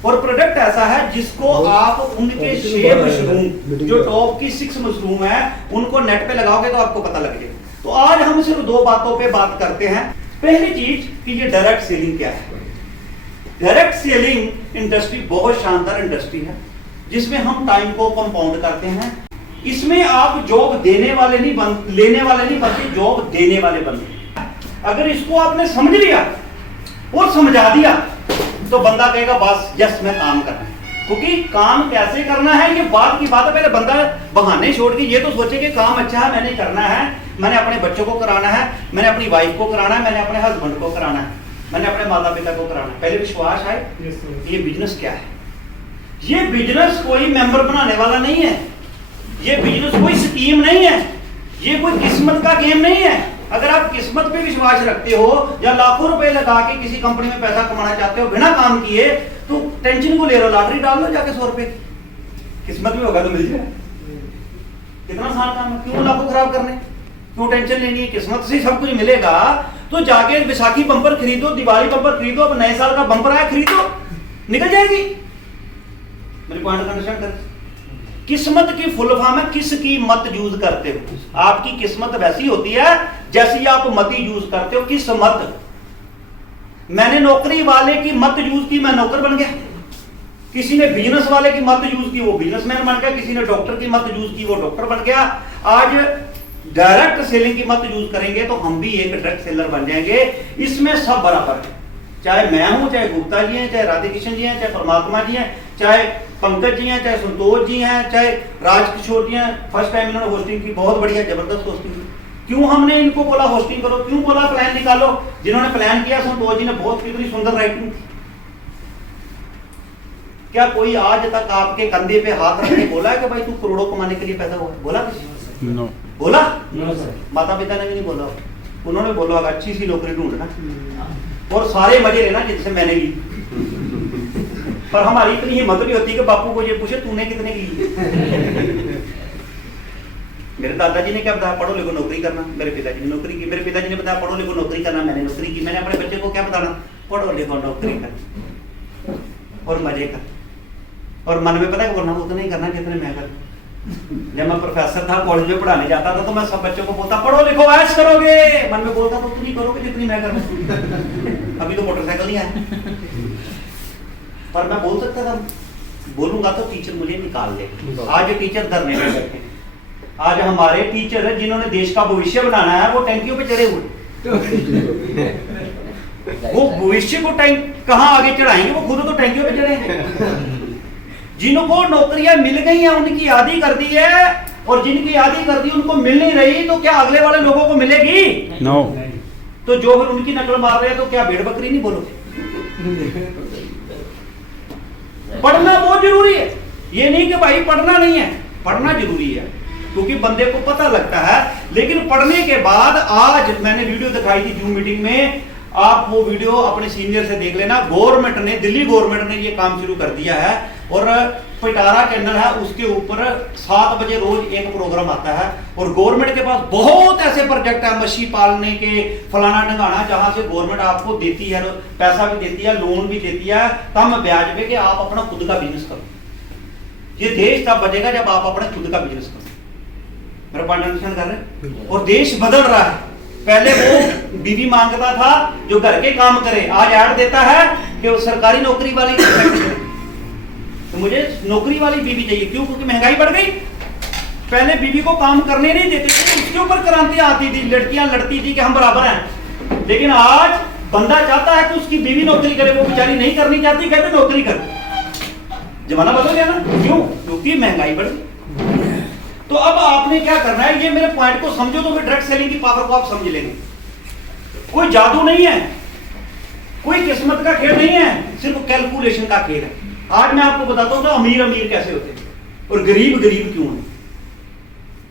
और प्रोडक्ट ऐसा है जिसको आप उनके 6 मशरूम, जो टॉप की 6 मशरूम है, उनको नेट पे लगाओगे तो आपको पता लग जाएगा। तो आज हम सिर्फ 2 बातों पे बात करते हैं। पहली चीज कि ये डायरेक्ट सेलिंग क्या है। डायरेक्ट सेलिंग इंडस्ट्री बहुत शानदार इंडस्ट्री है, जिसमें हम टाइम को कंपाउंड करते हैं। इसमें आप जॉब देने वाले नहीं लेने वाले नहीं बल्कि जॉब देने वाले बनते। अगर इसको आपने समझ लिया और समझा दिया तो बंदा कहेगा बस यस मैं काम करना है। क्योंकि काम कैसे करना है ये बात की बात है। पहले बंदा बहाने छोड़ के ये तो सोचे कि काम अच्छा है, मैंने करना है, मैंने अपने बच्चों को कराना है, मैंने अपनी वाइफ को कराना है, मैंने अपने हस्बैंड को कराना है, मैंने अपने माता पिता को कराना है। पहले विश्वास है ये बिजनेस क्या है। ये बिजनेस कोई मेंबर बनाने वाला नहीं है, ये बिजनेस कोई स्कीम नहीं है, ये कोई किस्मत का गेम नहीं है। अगर आप किस्मत पे विश्वास रखते हो या लाखों रुपए लगा के किसी कंपनी में पैसा कमाना चाहते हो बिना काम किए, तो टेंशन को ले लो, लॉटरी डाल लो जाके 100 रुपए, किस्मत में होगा तो मिल जाए। कितना आसान काम है, क्यों लाखों खराब करने, क्यों टेंशन लेनी है। किस्मत से सब कुछ मिलेगा तो जाके विसाखी बम्पर खरीदो, दिवाली बम्पर खरीदो, अब नए साल का बम्पर आया खरीदो, निकल जाएगी। मेरे पॉइंट अंडरस्टैंड कर। किस्मत की फुल फॉर्म है किसकी मत यूज करते हो। आपकी किस्मत वैसी होती है जैसी आप मती यूज करते हो। किस मत, मैंने नौकरी वाले की मत यूज की, मैं नौकर बन गया। किसी ने बिजनेस वाले की मत यूज की, वो बिजनेसमैन बन गया। किसी ने डॉक्टर की मत यूज की, वो डॉक्टर बन गया। आज डायरेक्ट सेलिंग की मत यूज करेंगे तो हम भी एक डायरेक्ट सेलर बन जाएंगे। इसमें सब बराबर है, चाहे मैं हूं, चाहे गुप्ता जी हैं, चाहे राधे कृष्ण जी हैं, चाहे परमात्मा जी हैं, चाहे पंकज जी हैं, चाहे संतोष जी हैं, चाहे राजकिशोर जी हैं। फर्स्ट टाइम इन्होंने होस्टिंग की, बहुत बढ़िया जबरदस्त होस्टिंग की। क्यों हमने इनको बोला होस्टिंग करो, क्यों बोला प्लान निकालो। जिन्होंने प्लान किया संतोष जी ने बहुत कितनी सुंदर राइटिंग की। क्या कोई आज तक आपके कंधे पे हाथ रख के बोला है कि भाई तू करोड़ों कमाने के लिए पैदा हुआ, बोला किसी? नो। बोला? No sir. माता पिता ने भी नहीं बोला, उन्होंने बोला अच्छी सी नौकरी ढूंढना और सारे मजे लेना जिससे मैंने ली। पर हमारी इतनी हिम्मत नहीं होती कि बापू को ये पूछे तूने कितने की ली। मेरे दादाजी ने क्या बताया, पढ़ो लिखो नौकरी करना। मेरे पिताजी ने नौकरी की। मेरे पिताजी ने बताया पढ़ो लिखो नौकरी करना, मैंने नौकरी की। मैंने अपने बच्चे को क्या बताना, पढ़ो लिखो नौकरी कर और मजे कर। और मन में पता है बोलना उतना ही करना जितने मैं कर। जब मैं प्रोफेसर था, कॉलेज में पढ़ाने जाता था, तो मैं सब बच्चों को बोलता पढ़ो लिखो ऐश करोगे। मन में बोलता तो उतनी करोगे जितनी मैं करूँ। अभी तो मोटरसाइकिल नहीं आया, पर मैं बोल सकता था बोलूंगा तो टीचर मुझे निकाल दे। आज टीचर धरने पे बैठे। आज हमारे टीचर जिन्होंने देश का भविष्य बनाना है वो टैंकियों पे चढ़े हुए। वो भविष्य को टैंक कहां आगे चढ़ाएंगे, वो खुद तो टैंकियों पे चढ़ेंगे। जिनको नौकरियां मिल गई हैं उनकी आधी कर दी है, और जिनकी आधी कर दी उनको मिल नहीं रही, तो क्या अगले वाले लोगों को मिलेगी? नो। तो जो फिर उनकी नकल मार रहे हैं तो क्या भेड़ बकरी नहीं बोलोगे? पढ़ना बहुत जरूरी है। ये नहीं कि भाई पढ़ना नहीं है, पढ़ना जरूरी है क्योंकि बंदे को पता लगता है। लेकिन पढ़ने के बाद, आज मैंने वीडियो दिखाई थी जूम मीटिंग में, आप वो वीडियो अपने सीनियर से देख लेना। गवर्नमेंट ने, दिल्ली गवर्नमेंट ने ये काम शुरू कर दिया है, और पिटारा चैनल है उसके ऊपर 7 बजे रोज एक प्रोग्राम आता है। और गवर्नमेंट के पास बहुत ऐसे प्रोजेक्ट है, मछली पालने के, फलाना ढंगाना, जहां से गवर्नमेंट आपको देती है, पैसा भी देती है, लोन भी देती है कम ब्याज पे कि आप अपना खुद का बिजनेस करो। ये देश तब बचेगा जब आप अपने खुद का बिजनेस करो। मेरा पॉइंट अंडरस्टैंड कर रहे हैं? और देश बदल रहा है। पहले वो बीवी मांगता था जो घर के काम करे, आज ऐड देता है कि वो सरकारी नौकरी वाली करे। तो मुझे नौकरी वाली बीवी चाहिए, क्यों? क्योंकि महंगाई बढ़ गई। पहले बीवी को काम करने नहीं देते थे, उसके ऊपर क्रांतियां आती थी, लड़कियां लड़ती थी कि हम बराबर हैं। लेकिन आज बंदा चाहता है कि उसकी बीवी नौकरी करे, वो बेचारी नहीं करनी चाहती, कहते नौकरी कर। जमाना बदल गया ना, क्यों? क्योंकि महंगाई बढ़ गई। तो अब आपने क्या करना है, ये मेरे पॉइंट को समझो तो फिर डायरेक्ट सेलिंग की पावर को आप समझ लेंगे। कोई जादू नहीं है, कोई किस्मत का खेल नहीं है, सिर्फ कैलकुलेशन का खेल है। आज मैं आपको बताता हूं तो अमीर अमीर कैसे होते हैं और गरीब गरीब क्यों है।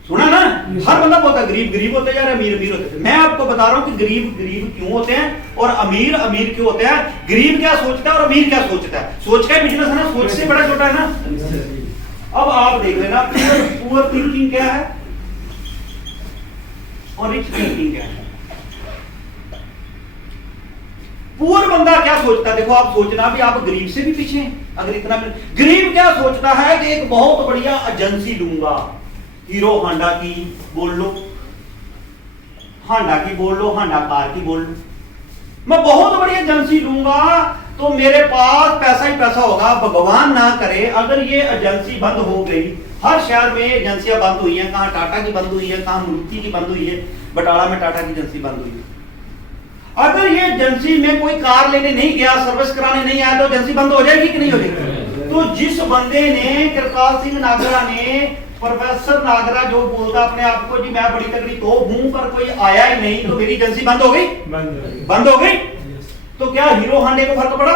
सुना ना, हर बंदा बोलता है गरीब गरीब होते जा रहे, अमीर अमीर होते हैं। मैं आपको बता रहा हूं कि गरीब गरीब क्यों होते हैं और अमीर अमीर क्यों होते हैं। गरीब क्या सोचता है और अमीर क्या सोचता है। सोच का बिजनेस है ना, सोच से बड़ा छोटा है ना। अब आप देख लेना, पुअर थिंकिंग क्या है और रिच थिंकिंग क्या है। पुअर बंदा क्या सोचता है, देखो आप सोचना भी, आप गरीब से भी पीछे हैं। अगर इतना गरीब क्या सोचता है कि एक बहुत बढ़िया एजेंसी लूंगा, हीरो हांडा की बोल लो, हांडा की बोल लो, हांडा कार की बोल लो, मैं बहुत बड़ी एजेंसी लूंगा तो मेरे पास पैसा ही पैसा होगा। भगवान ना करे अगर ये एजेंसी बंद हो गई, हर शहर में एजेंसियां बंद हुई हैं, कहां टाटा की बंद हुई है, कहां मारुति की बंद हुई है, बटाला में टाटा की एजेंसी बंद हुई है। अगर ये एजेंसी में कोई कार लेने नहीं गया, सर्विस कराने नहीं आया, तो एजेंसी बंद हो जाएगी कि नहीं हो जाएगी? तो जिस बंदे ने, कृपाल सिंह नागरा ने, प्रोफेसर नागरा जो बोलता अपने आप को जी मैं बड़ी तगड़ी तो हूं, पर कोई आया ही नहीं, तो मेरी एजेंसी बंद हो गई, बंद हो गई। तो क्या हीरो हांडे को फर्क पड़ा?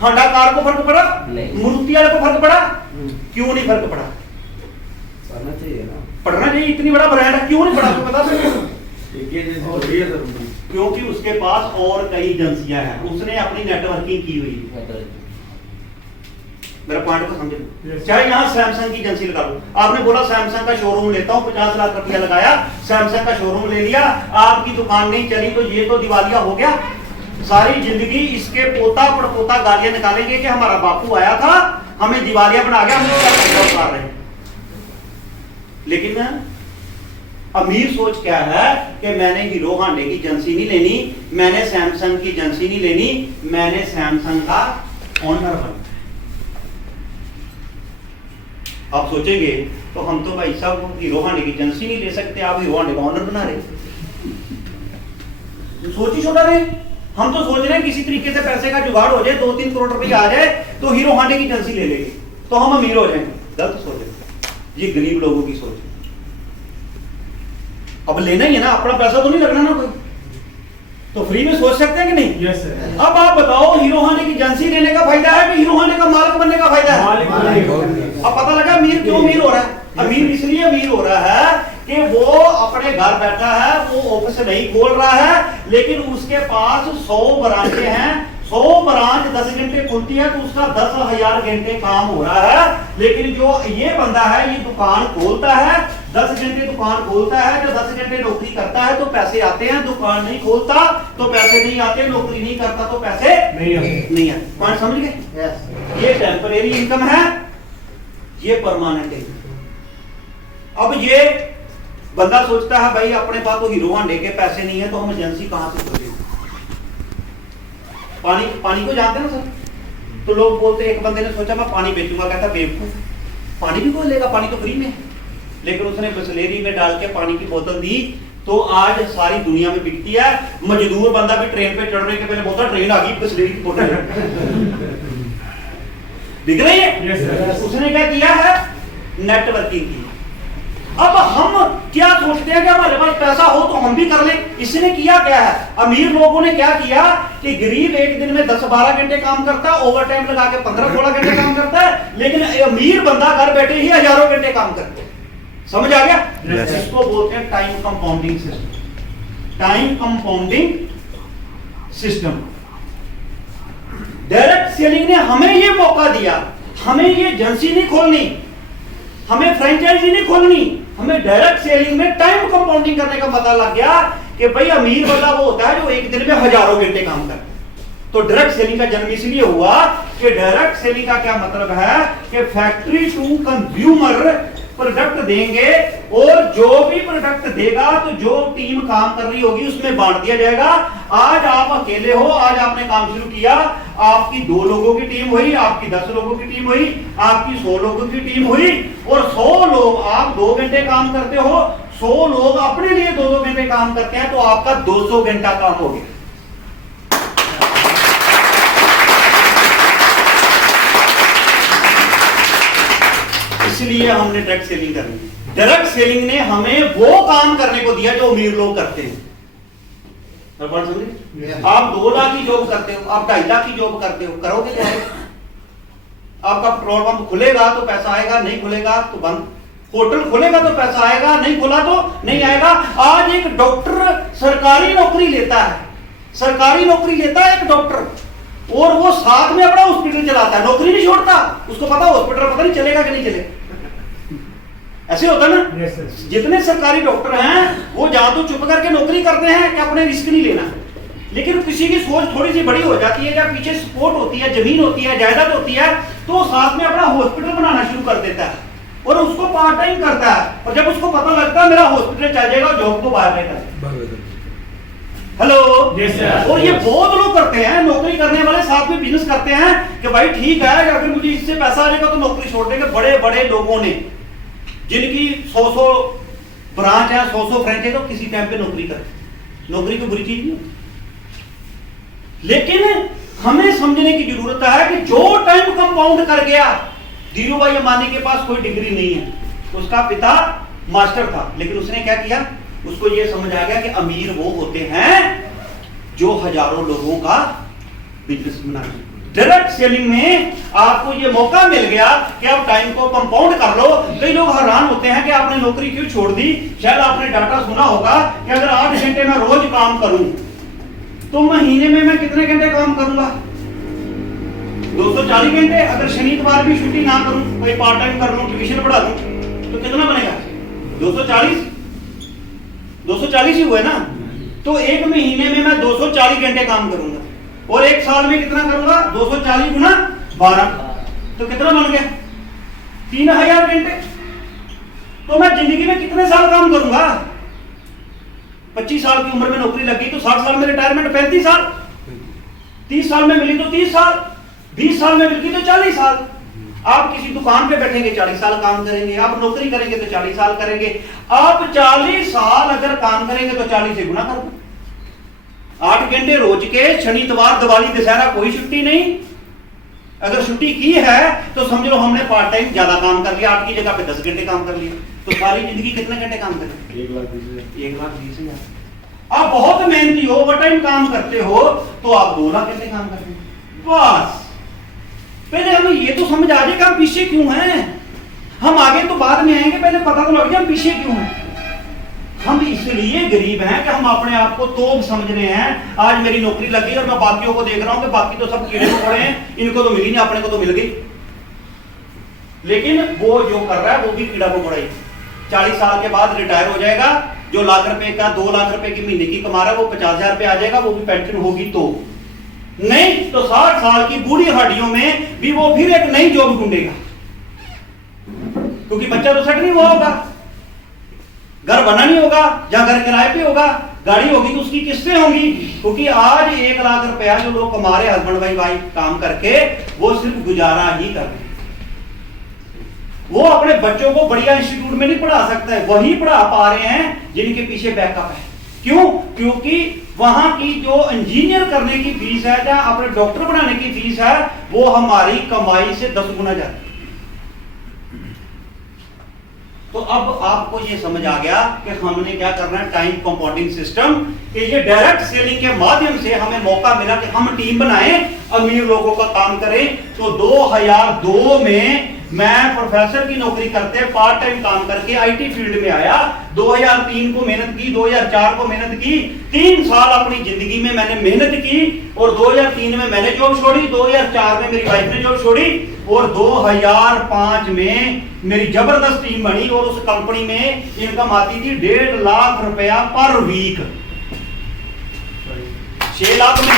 हांडा कार को फर्क पड़ा? मारुति वाले को फर्क पड़ा? क्यों नहीं फर्क पड़ा? पढ़ना चाहिए ना, पढ़ना चाहिए, इतनी बड़ा ब्रांड है, क्यों नहीं पड़ा? तो बता सकते? क्योंकि उसके पास और कई एजेंसियां हैं, उसने अपनी नेटवर्किंग की हुई है। मेरा पॉइंट को समझे। चाहे यहां सैमसंग की एजेंसी लगा लो, आपने बोला सैमसंग का शोरूम लेता हूं, 50 लाख रुपया लगाया, सैमसंग का शोरूम ले लिया, आपकी दुकान नहीं चली तो ये तो दिवालिया हो गया। सारी जिंदगी इसके पोता पड़पोता गालियां निकालेंगे कि हमारा बापू आया था, हमें दिवालिया बना गया, हम उसका रहे हैं। लेकिन अमीर सोच क्या है कि मैंने हीरो हांडे की एजेंसी नहीं लेनी, मैंने सैमसंग की एजेंसी नहीं लेनी, मैंने सैमसंग का ऑनर बनना। आप सोचेंगे तो हम तो भाई साहब हीरो हांडे की एजेंसी नहीं ले सकते, आप हीरो हांडे का ऑनर बना रहे, सोच ही छोड़ा रहे। हम तो सोच रहे हैं किसी तरीके से पैसे का जुगाड़ हो जाए, 2-3 करोड़ रुपए आ जाए तो हीरो हांडे की एजेंसी ले लेंगे तो हम अमीर हो जाएंगे। गलत सोच है, ये गरीब लोगों की सोच है। अब लेना ही है ना, अपना पैसा तो नहीं लगना ना कोई, तो फ्री में सोच सकते हैं कि नहीं? Yes sir. अब आप बताओ हीरो हांडे की एजेंसी लेने का फायदा है कि हीरो हांडे का मालिक बनने का फायदा है? अब पता लगा अमीर क्यों अमीर हो रहा है। अमीर इसलिए अमीर हो रहा है कि वो अपने घर बैठा है, वो ऑफिस नहीं खोल रहा है, लेकिन उसके पास 100 ब्रांचें हैं, 100 ब्रांच 10 घंटे खुलती है तो उसका 10,000 घंटे काम हो रहा है। लेकिन जो ये बंदा है, ये दुकान खोलता है, 10 घंटे दुकान खोलता है, जो 10 घंटे नौकरी करता है तो पैसे आते हैं, दुकान नहीं खोलता तो पैसे नहीं आते, नौकरी नहीं करता तो पैसे नहीं आते। पॉइंट समझ गए? ये टेम्परेरी इनकम है, ये परमानेंट इनकम। अब ये बंदा सोचता है भाई अपने पास तो हीरो हांडे के पैसे नहीं है तो हम एजेंसी कहां से खोलेंगे। पानी को जानते हैं ना सर, तो लोग बोलते, एक बंदे ने सोचा मैं पानी बेचूंगा, कहता बेवकूफ, पानी भी कौन लेगा, पानी तो फ्री में। लेकिन उसने बिस्लेरी में डाल के पानी की बोतल दी तो आज सारी दुनिया में बिकती है। मजदूर बंदा भी ट्रेन पे चढ़ने के पहले बोलता ट्रेन आ गई, बिस्लेरी की बोतल बिक रही है। उसने क्या किया है? नेटवर्किंग की। अब हम क्या सोचते हैं कि हमारे पास पैसा हो तो हम भी कर लें। इसने किया क्या है? अमीर लोगों ने क्या किया कि गरीब एक दिन में 10-12 घंटे काम करता है, ओवर टाइम लगा के 15-16 घंटे काम करता है, लेकिन अमीर बंदा घर बैठे ही हजारों घंटे काम करते हैं। समझ आ गया? इसको बोलते हैं time compounding system. Time compounding system. Direct selling ने हमें यह मौका दिया, हमें ये एजेंसी नहीं खोलनी, हमें फ्रेंचाइजी नहीं खोलनी, हमें डायरेक्ट सेलिंग में टाइम कंपाउंडिंग करने का पता लग गया कि भाई अमीर बंदा वो होता है जो एक दिन में हजारों घंटे काम करता है। तो डायरेक्ट सेलिंग का जन्म इसलिए हुआ कि डायरेक्ट सेलिंग का क्या मतलब है कि फैक्ट्री टू कंज्यूमर प्रोडक्ट देंगे और जो भी प्रोडक्ट देगा तो जो टीम काम कर रही होगी उसमें बांट दिया जाएगा। आज आप अकेले हो, आज आपने काम शुरू किया, आपकी 2 लोगों की टीम हुई, आपकी 10 लोगों की टीम हुई, आपकी 100 लोगों की टीम हुई और 100 लोग आप 2 घंटे काम करते हो, 100 लोग अपने लिए 2-2 घंटे काम करते हैं, तो आपका 200 घंटा काम हो गया। इसलिए हमने डायरेक्ट सेलिंग करनी। डायरेक्ट सेलिंग ने हमें वो काम करने को दिया जो अमीर लोग करते हैं। समझे? आप 2 लाख की जॉब करते हो, आप 2.5 लाख की जॉब करते हो, करोगे क्या? आपका पेट्रोल पंप खुलेगा तो पैसा आएगा, नहीं खुलेगा तो बंद। होटल खुलेगा तो पैसा आएगा, नहीं खुला तो नहीं आएगा। आज एक डॉक्टर सरकारी नौकरी लेता है, सरकारी नौकरी लेता है एक डॉक्टर, और वो साथ में अपना हॉस्पिटल चलाता है, नौकरी नहीं छोड़ता। उसको पता हॉस्पिटल पता नहीं चलेगा कि नहीं चलेगा। ऐसे होता है ना? जितने सरकारी डॉक्टर हैं वो या तो चुप करके नौकरी करते हैं कि अपने रिस्क नहीं लेना, लेकिन किसी की सोच थोड़ी सी बड़ी हो जाती है, या पीछे सपोर्ट होती है, जमीन होती है, जायदाद होती है, तो साथ में अपना हॉस्पिटल बनाना शुरू कर देता है और उसको पार्ट टाइम करता है। और जब उसको पता लगता है मेरा हॉस्पिटल चल जाएगा, जॉब को बाहर नहीं करेगा। हेलो, और ये बहुत लोग करते हैं, नौकरी करने वाले साथ में बिजनेस करते हैं कि भाई ठीक है, अगर मुझे इससे पैसा आ जाएगा तो नौकरी छोड़ देंगे। बड़े बड़े लोगों ने जिनकी 100 ब्रांच है, 100 फ्रेंचाइज, तो किसी टाइम पे नौकरी करते। नौकरी कोई बुरी चीज नहीं, लेकिन हमें समझने की जरूरत है कि जो टाइम कंपाउंड कर गया। धीरू भाई अंबानी के पास कोई डिग्री नहीं है, उसका पिता मास्टर था, लेकिन उसने क्या किया, उसको यह समझ आ गया कि अमीर वो होते हैं जो हजारों लोगों का बिजनेस बनाते। डायरेक्ट सेलिंग में आपको ये मौका मिल गया कि आप टाइम को कंपाउंड कर लो। कई लोग हैरान होते हैं कि आपने नौकरी क्यों छोड़ दी। शायद आपने डाटा सुना होगा कि अगर 8 घंटे मैं रोज काम करूं तो महीने में मैं कितने घंटे काम करूंगा? 240 घंटे। अगर शनिवार भी छुट्टी ना करूं, कोई पार्ट टाइम कर लूं, ट्यूशन पढ़ा दूं, तो कितना बनेगा? 240 ही हुए ना। तो एक महीने में मैं 240 घंटे काम करूंगा, और एक साल में कितना करूंगा? 240 गुना 12, तो कितना बन गया? 3000 घंटे। तो मैं जिंदगी में कितने साल काम करूंगा? 25 साल की उम्र में नौकरी लगी तो 60 साल में रिटायरमेंट, 35 साल, 30 साल में मिली तो 30 साल, 20 साल में मिली तो 40 साल। आप किसी दुकान पे बैठेंगे 40 साल काम करेंगे, आप नौकरी करेंगे तो 40 साल करेंगे। आप 40 साल अगर काम करेंगे तो 40 से गुना करो। 8 घंटे रोज के, शनि इतवार दिवाली दशहरा कोई छुट्टी नहीं। अगर छुट्टी की है तो समझ लो हमने पार्ट टाइम ज्यादा काम कर लिया, 8 की जगह पे 10 घंटे काम कर लिया, तो सारी जिंदगी कितने घंटे काम करें? 1,20,000। आप बहुत मेहनती हो, ओवर टाइम काम करते हो, तो आप 2 लाख घंटे काम करते हैं। बस पहले हमें ये तो समझ आ जाए कि हम पीछे क्यों हैं। हम आगे तो बाद में आएंगे, पहले पता तो लग जाए हम पीछे क्यों हैं। हम इसलिए गरीब हैं कि हम अपने आप को तोप समझ रहे हैं। आज मेरी नौकरी लगी और मैं बाकियों को देख रहा हूं कि बाकी तो सब कीड़े मकोड़े हैं, इनको तो मिली नहीं, अपने को तो मिल गई। लेकिन वो जो कर रहा है वो भी कीड़ा मकोड़ा ही। 40 साल के बाद रिटायर हो जाएगा। जो लाख रुपए का 2 लाख रुपए की महीने की कमा रहा है वो 50,000 रुपए आ जाएगा, वो भी पेंशन होगी तो नहीं, तो 60 साल की बूढ़ी हड्डियों में भी वो फिर एक नई जॉब ढूंढेगा, क्योंकि बच्चा तो सेट नहीं हुआ होगा, घर बना नहीं होगा, या घर किराए पे होगा, गाड़ी होगी तो उसकी किस्तें होंगी। क्योंकि आज 1 लाख रुपया जो लोग कमा रहे हस्बैंड वाइफ काम करके, वो सिर्फ गुजारा ही कर रहे हैं। वो अपने बच्चों को बढ़िया इंस्टीट्यूट में नहीं पढ़ा सकता है, वही पढ़ा पा रहे हैं जिनके पीछे बैकअप है। क्यों? क्योंकि वहां की जो इंजीनियर करने की फीस है या अपने डॉक्टर बनाने की फीस है, वो हमारी कमाई से 10 गुना ज्यादा। तो अब आपको ये समझ आ गया कि हमने क्या करना है, टाइम कंपाउंडिंग सिस्टम, कि ये डायरेक्ट सेलिंग के माध्यम से हमें मौका मिला कि हम टीम बनाएं, अमीर लोगों का काम करें। तो 2002 में मैं प्रोफेसर की नौकरी करते पार्ट टाइम काम करके आईटी फील्ड में आया। 2003 को मेहनत की, 2004 को मेहनत की, 3 साल अपनी जिंदगी में मैंने मेहनत की, और 2003 में मैंने जॉब छोड़ी, 2004 में मेरी वाइफ ने जॉब छोड़ी, और 2005 में मेरी जबरदस्त टीम बनी, और उस कंपनी में इनकम आती थी 1.5 लाख रुपया पर वीक, 6 लाख में।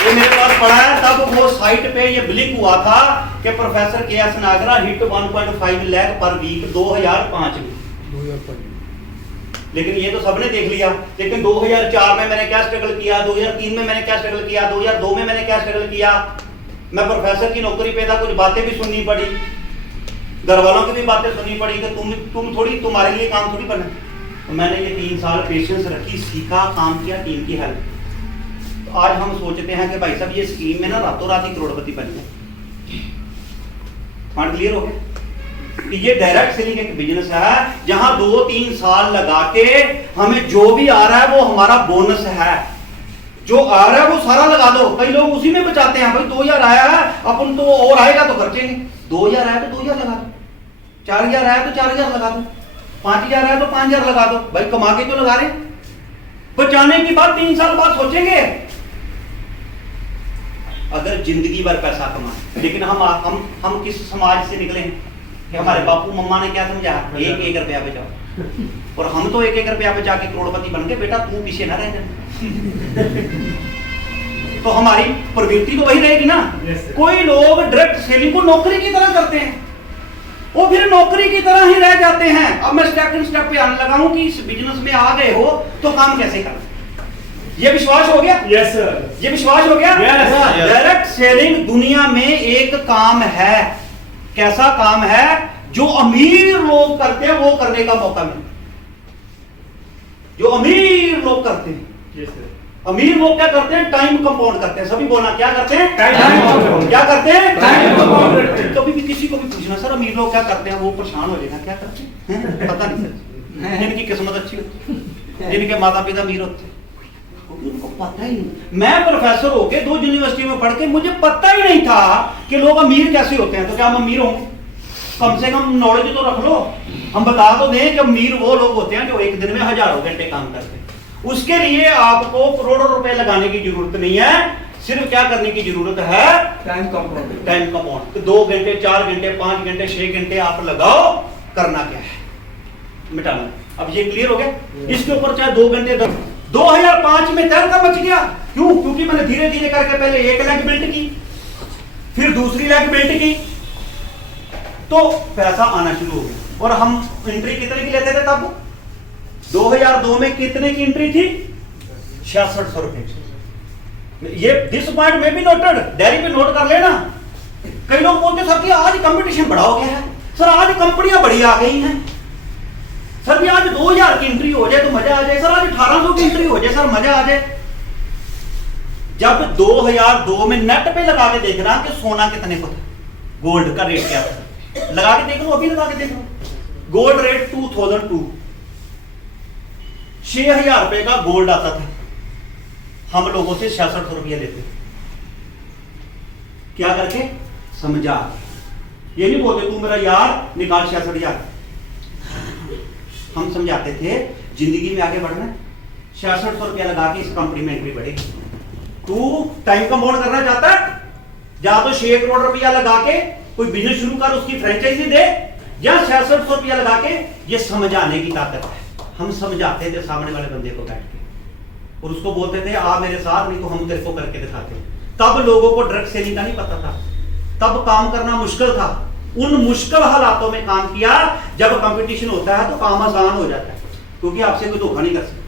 ये मेरे पास पड़ा है, तब वो साइट पे ये ब्लिक हुआ था कि प्रोफेसर के एस नागरा हिट 1.5 लाख पर वीक 2005 में, लेकिन ये तो सबने देख लिया। लेकिन 2004 में मैंने क्या स्ट्रगल किया, 2003 में मैंने क्या स्ट्रगल किया, 2002 में मैंने क्या स्ट्रगल किया। मैं प्रोफेसर की नौकरी पे था, कुछ बातें भी सुननी पड़ी, घर वालों की भी बातें सुननी पड़ी कि तुम थोड़ी, तुम्हारे लिए काम थोड़ी करना। तो मैंने ये 3 साल पेशेंस रखी, सीखा, काम किया, टीम की हेल्प। तो आज हम सोचते हैं कि भाई साहब ये स्कीम में ना रातों रात ही करोड़पति बन गए। पॉइंट क्लियर हो गया? ये डायरेक्ट सेलिंग एक बिजनेस है जहां 2-3 साल लगा के हमें जो भी आ रहा है वो हमारा बोनस है। जो आ रहा है वो सारा लगा दो। कई लोग उसी में बचाते हैं, भाई 2000 आया है अपन तो और आएगा तो खर्चे नहीं। 2000 आया तो 2000 लगा दो, 4000 आया तो 4000 लगा दो, 5000 आया तो 5000 लगा दो। भाई कमा के तो लगा रहे, बचाने की बात 3 साल बाद सोचेंगे अगर जिंदगी भर पैसा कमाए। लेकिन हम किस समाज से निकले हैं कि हमारे बापू मम्मा ने क्या समझाया, 1-1 रुपया बचाओ, और हम तो 1-1 रुपया बचा के करोड़पति बन गए। बेटा तू पीछे ना रह जाए। तो हमारी प्रवृत्ति तो वही रहेगी ना। कोई लोग डायरेक्ट सेलिंग को नौकरी की तरह करते हैं, वो फिर नौकरी की तरह ही रह जाते हैं। अब मैं स्टेप पे आने लगा हूं कि इस बिजनेस में आ गए हो तो काम कैसे करना। ये विश्वास हो गया? Yes sir. ये विश्वास हो गया? Yes. डायरेक्ट सेलिंग दुनिया में एक काम है। कैसा काम है? जो अमीर लोग करते हैं वो करने का मौका मिले। जो अमीर लोग करते हैं, यस सर। अमीर लोग क्या करते हैं? टाइम कंपाउंड करते हैं। सभी बोलना, क्या करते हैं? Time compound. क्या करते हैं? टाइम कंपाउंड करते हैं। कभी भी किसी को भी पूछना, सर अमीर लोग क्या करते हैं, वो परेशान हो जाएगा। क्या करते हैं? पता नहीं सर। जिनकी किस्मत अच्छी होती है, जिनके माता पिता अमीर होते हैं, उनको पता ही नहीं। मैं प्रोफेसर होके 2 यूनिवर्सिटी में पढ़ के मुझे पता ही नहीं था कि लोग अमीर कैसे होते हैं। तो क्या हम अमीर होंगे? कम से कम नॉलेज तो रख लो। हम बता तो दें कि अमीर वो लोग होते हैं जो एक दिन में हजारों घंटे काम करते हैं। उसके लिए आपको करोड़ों रुपए लगाने की जरूरत नहीं है। सिर्फ क्या करने की जरूरत है? Time compound. Time compound. 2 घंटे, 4 घंटे, 5 घंटे, 6 घंटे आप लगाओ। करना क्या है? मिटाना। अब ये क्लियर हो गया? इसके ऊपर चाहे 2 घंटे 2005 में तैरता मच गया। क्यों? क्योंकि मैंने धीरे धीरे करके पहले 1 लाख बिल्ड की, फिर दूसरी लाख बिल्ड की, तो पैसा आना शुरू हो गया। और हम एंट्री कितने की लेते थे तब? 2002 में कितने की एंट्री थी? 6600 रुपए। ये दिस पॉइंट में भी नोटेड, डायरी पे नोट कर लेना। कई लोग बोलते सर कि आज कंपटीशन बड़ा हो गया है, सर आज कंपनियां बड़ी आ गई हैं, सर भी आज 2000 की एंट्री हो जाए तो मजा आ जाए, सर आज 1800 की एंट्री हो जाए, सर मजा आ जाए। जब 2002 में नेट पे लगा के देखना कि सोना कितने को था, गोल्ड का रेट क्या था, लगा के देख लो, अभी लगा के देख लो। गोल्ड रेट 2002, 6000 रुपए का गोल्ड आता था। हम लोगों से 6600 रुपया लेते। क्या करके? समझा। ये नहीं बोलते तू मेरा यार निकाल 66,000। हम समझाते थे जिंदगी में आगे बढ़ना है, 6600 रुपया लगा के इस कंपनी में एंट्री बढ़ेगी। तू टाइम कंपाउंड करना चाहता है, या तो 6 करोड़ रुपया लगा के कोई बिजनेस शुरू कर, उसकी फ्रेंचाइजी दे, या 6600 रुपया लगा के। ये समझाने की ताकत है। हम समझाते थे सामने वाले बंदे को बैठ के, और उसको बोलते थे आ मेरे साथ, नहीं तो हम तेरे को करके दिखाते। तब लोगों को डायरेक्ट सेलिंग का नहीं पता था, तब काम करना मुश्किल था। उन मुश्किल हालातों में काम किया। जब कंपटीशन होता है तो काम आसान हो जाता है, क्योंकि आपसे कोई धोखा नहीं कर सकता।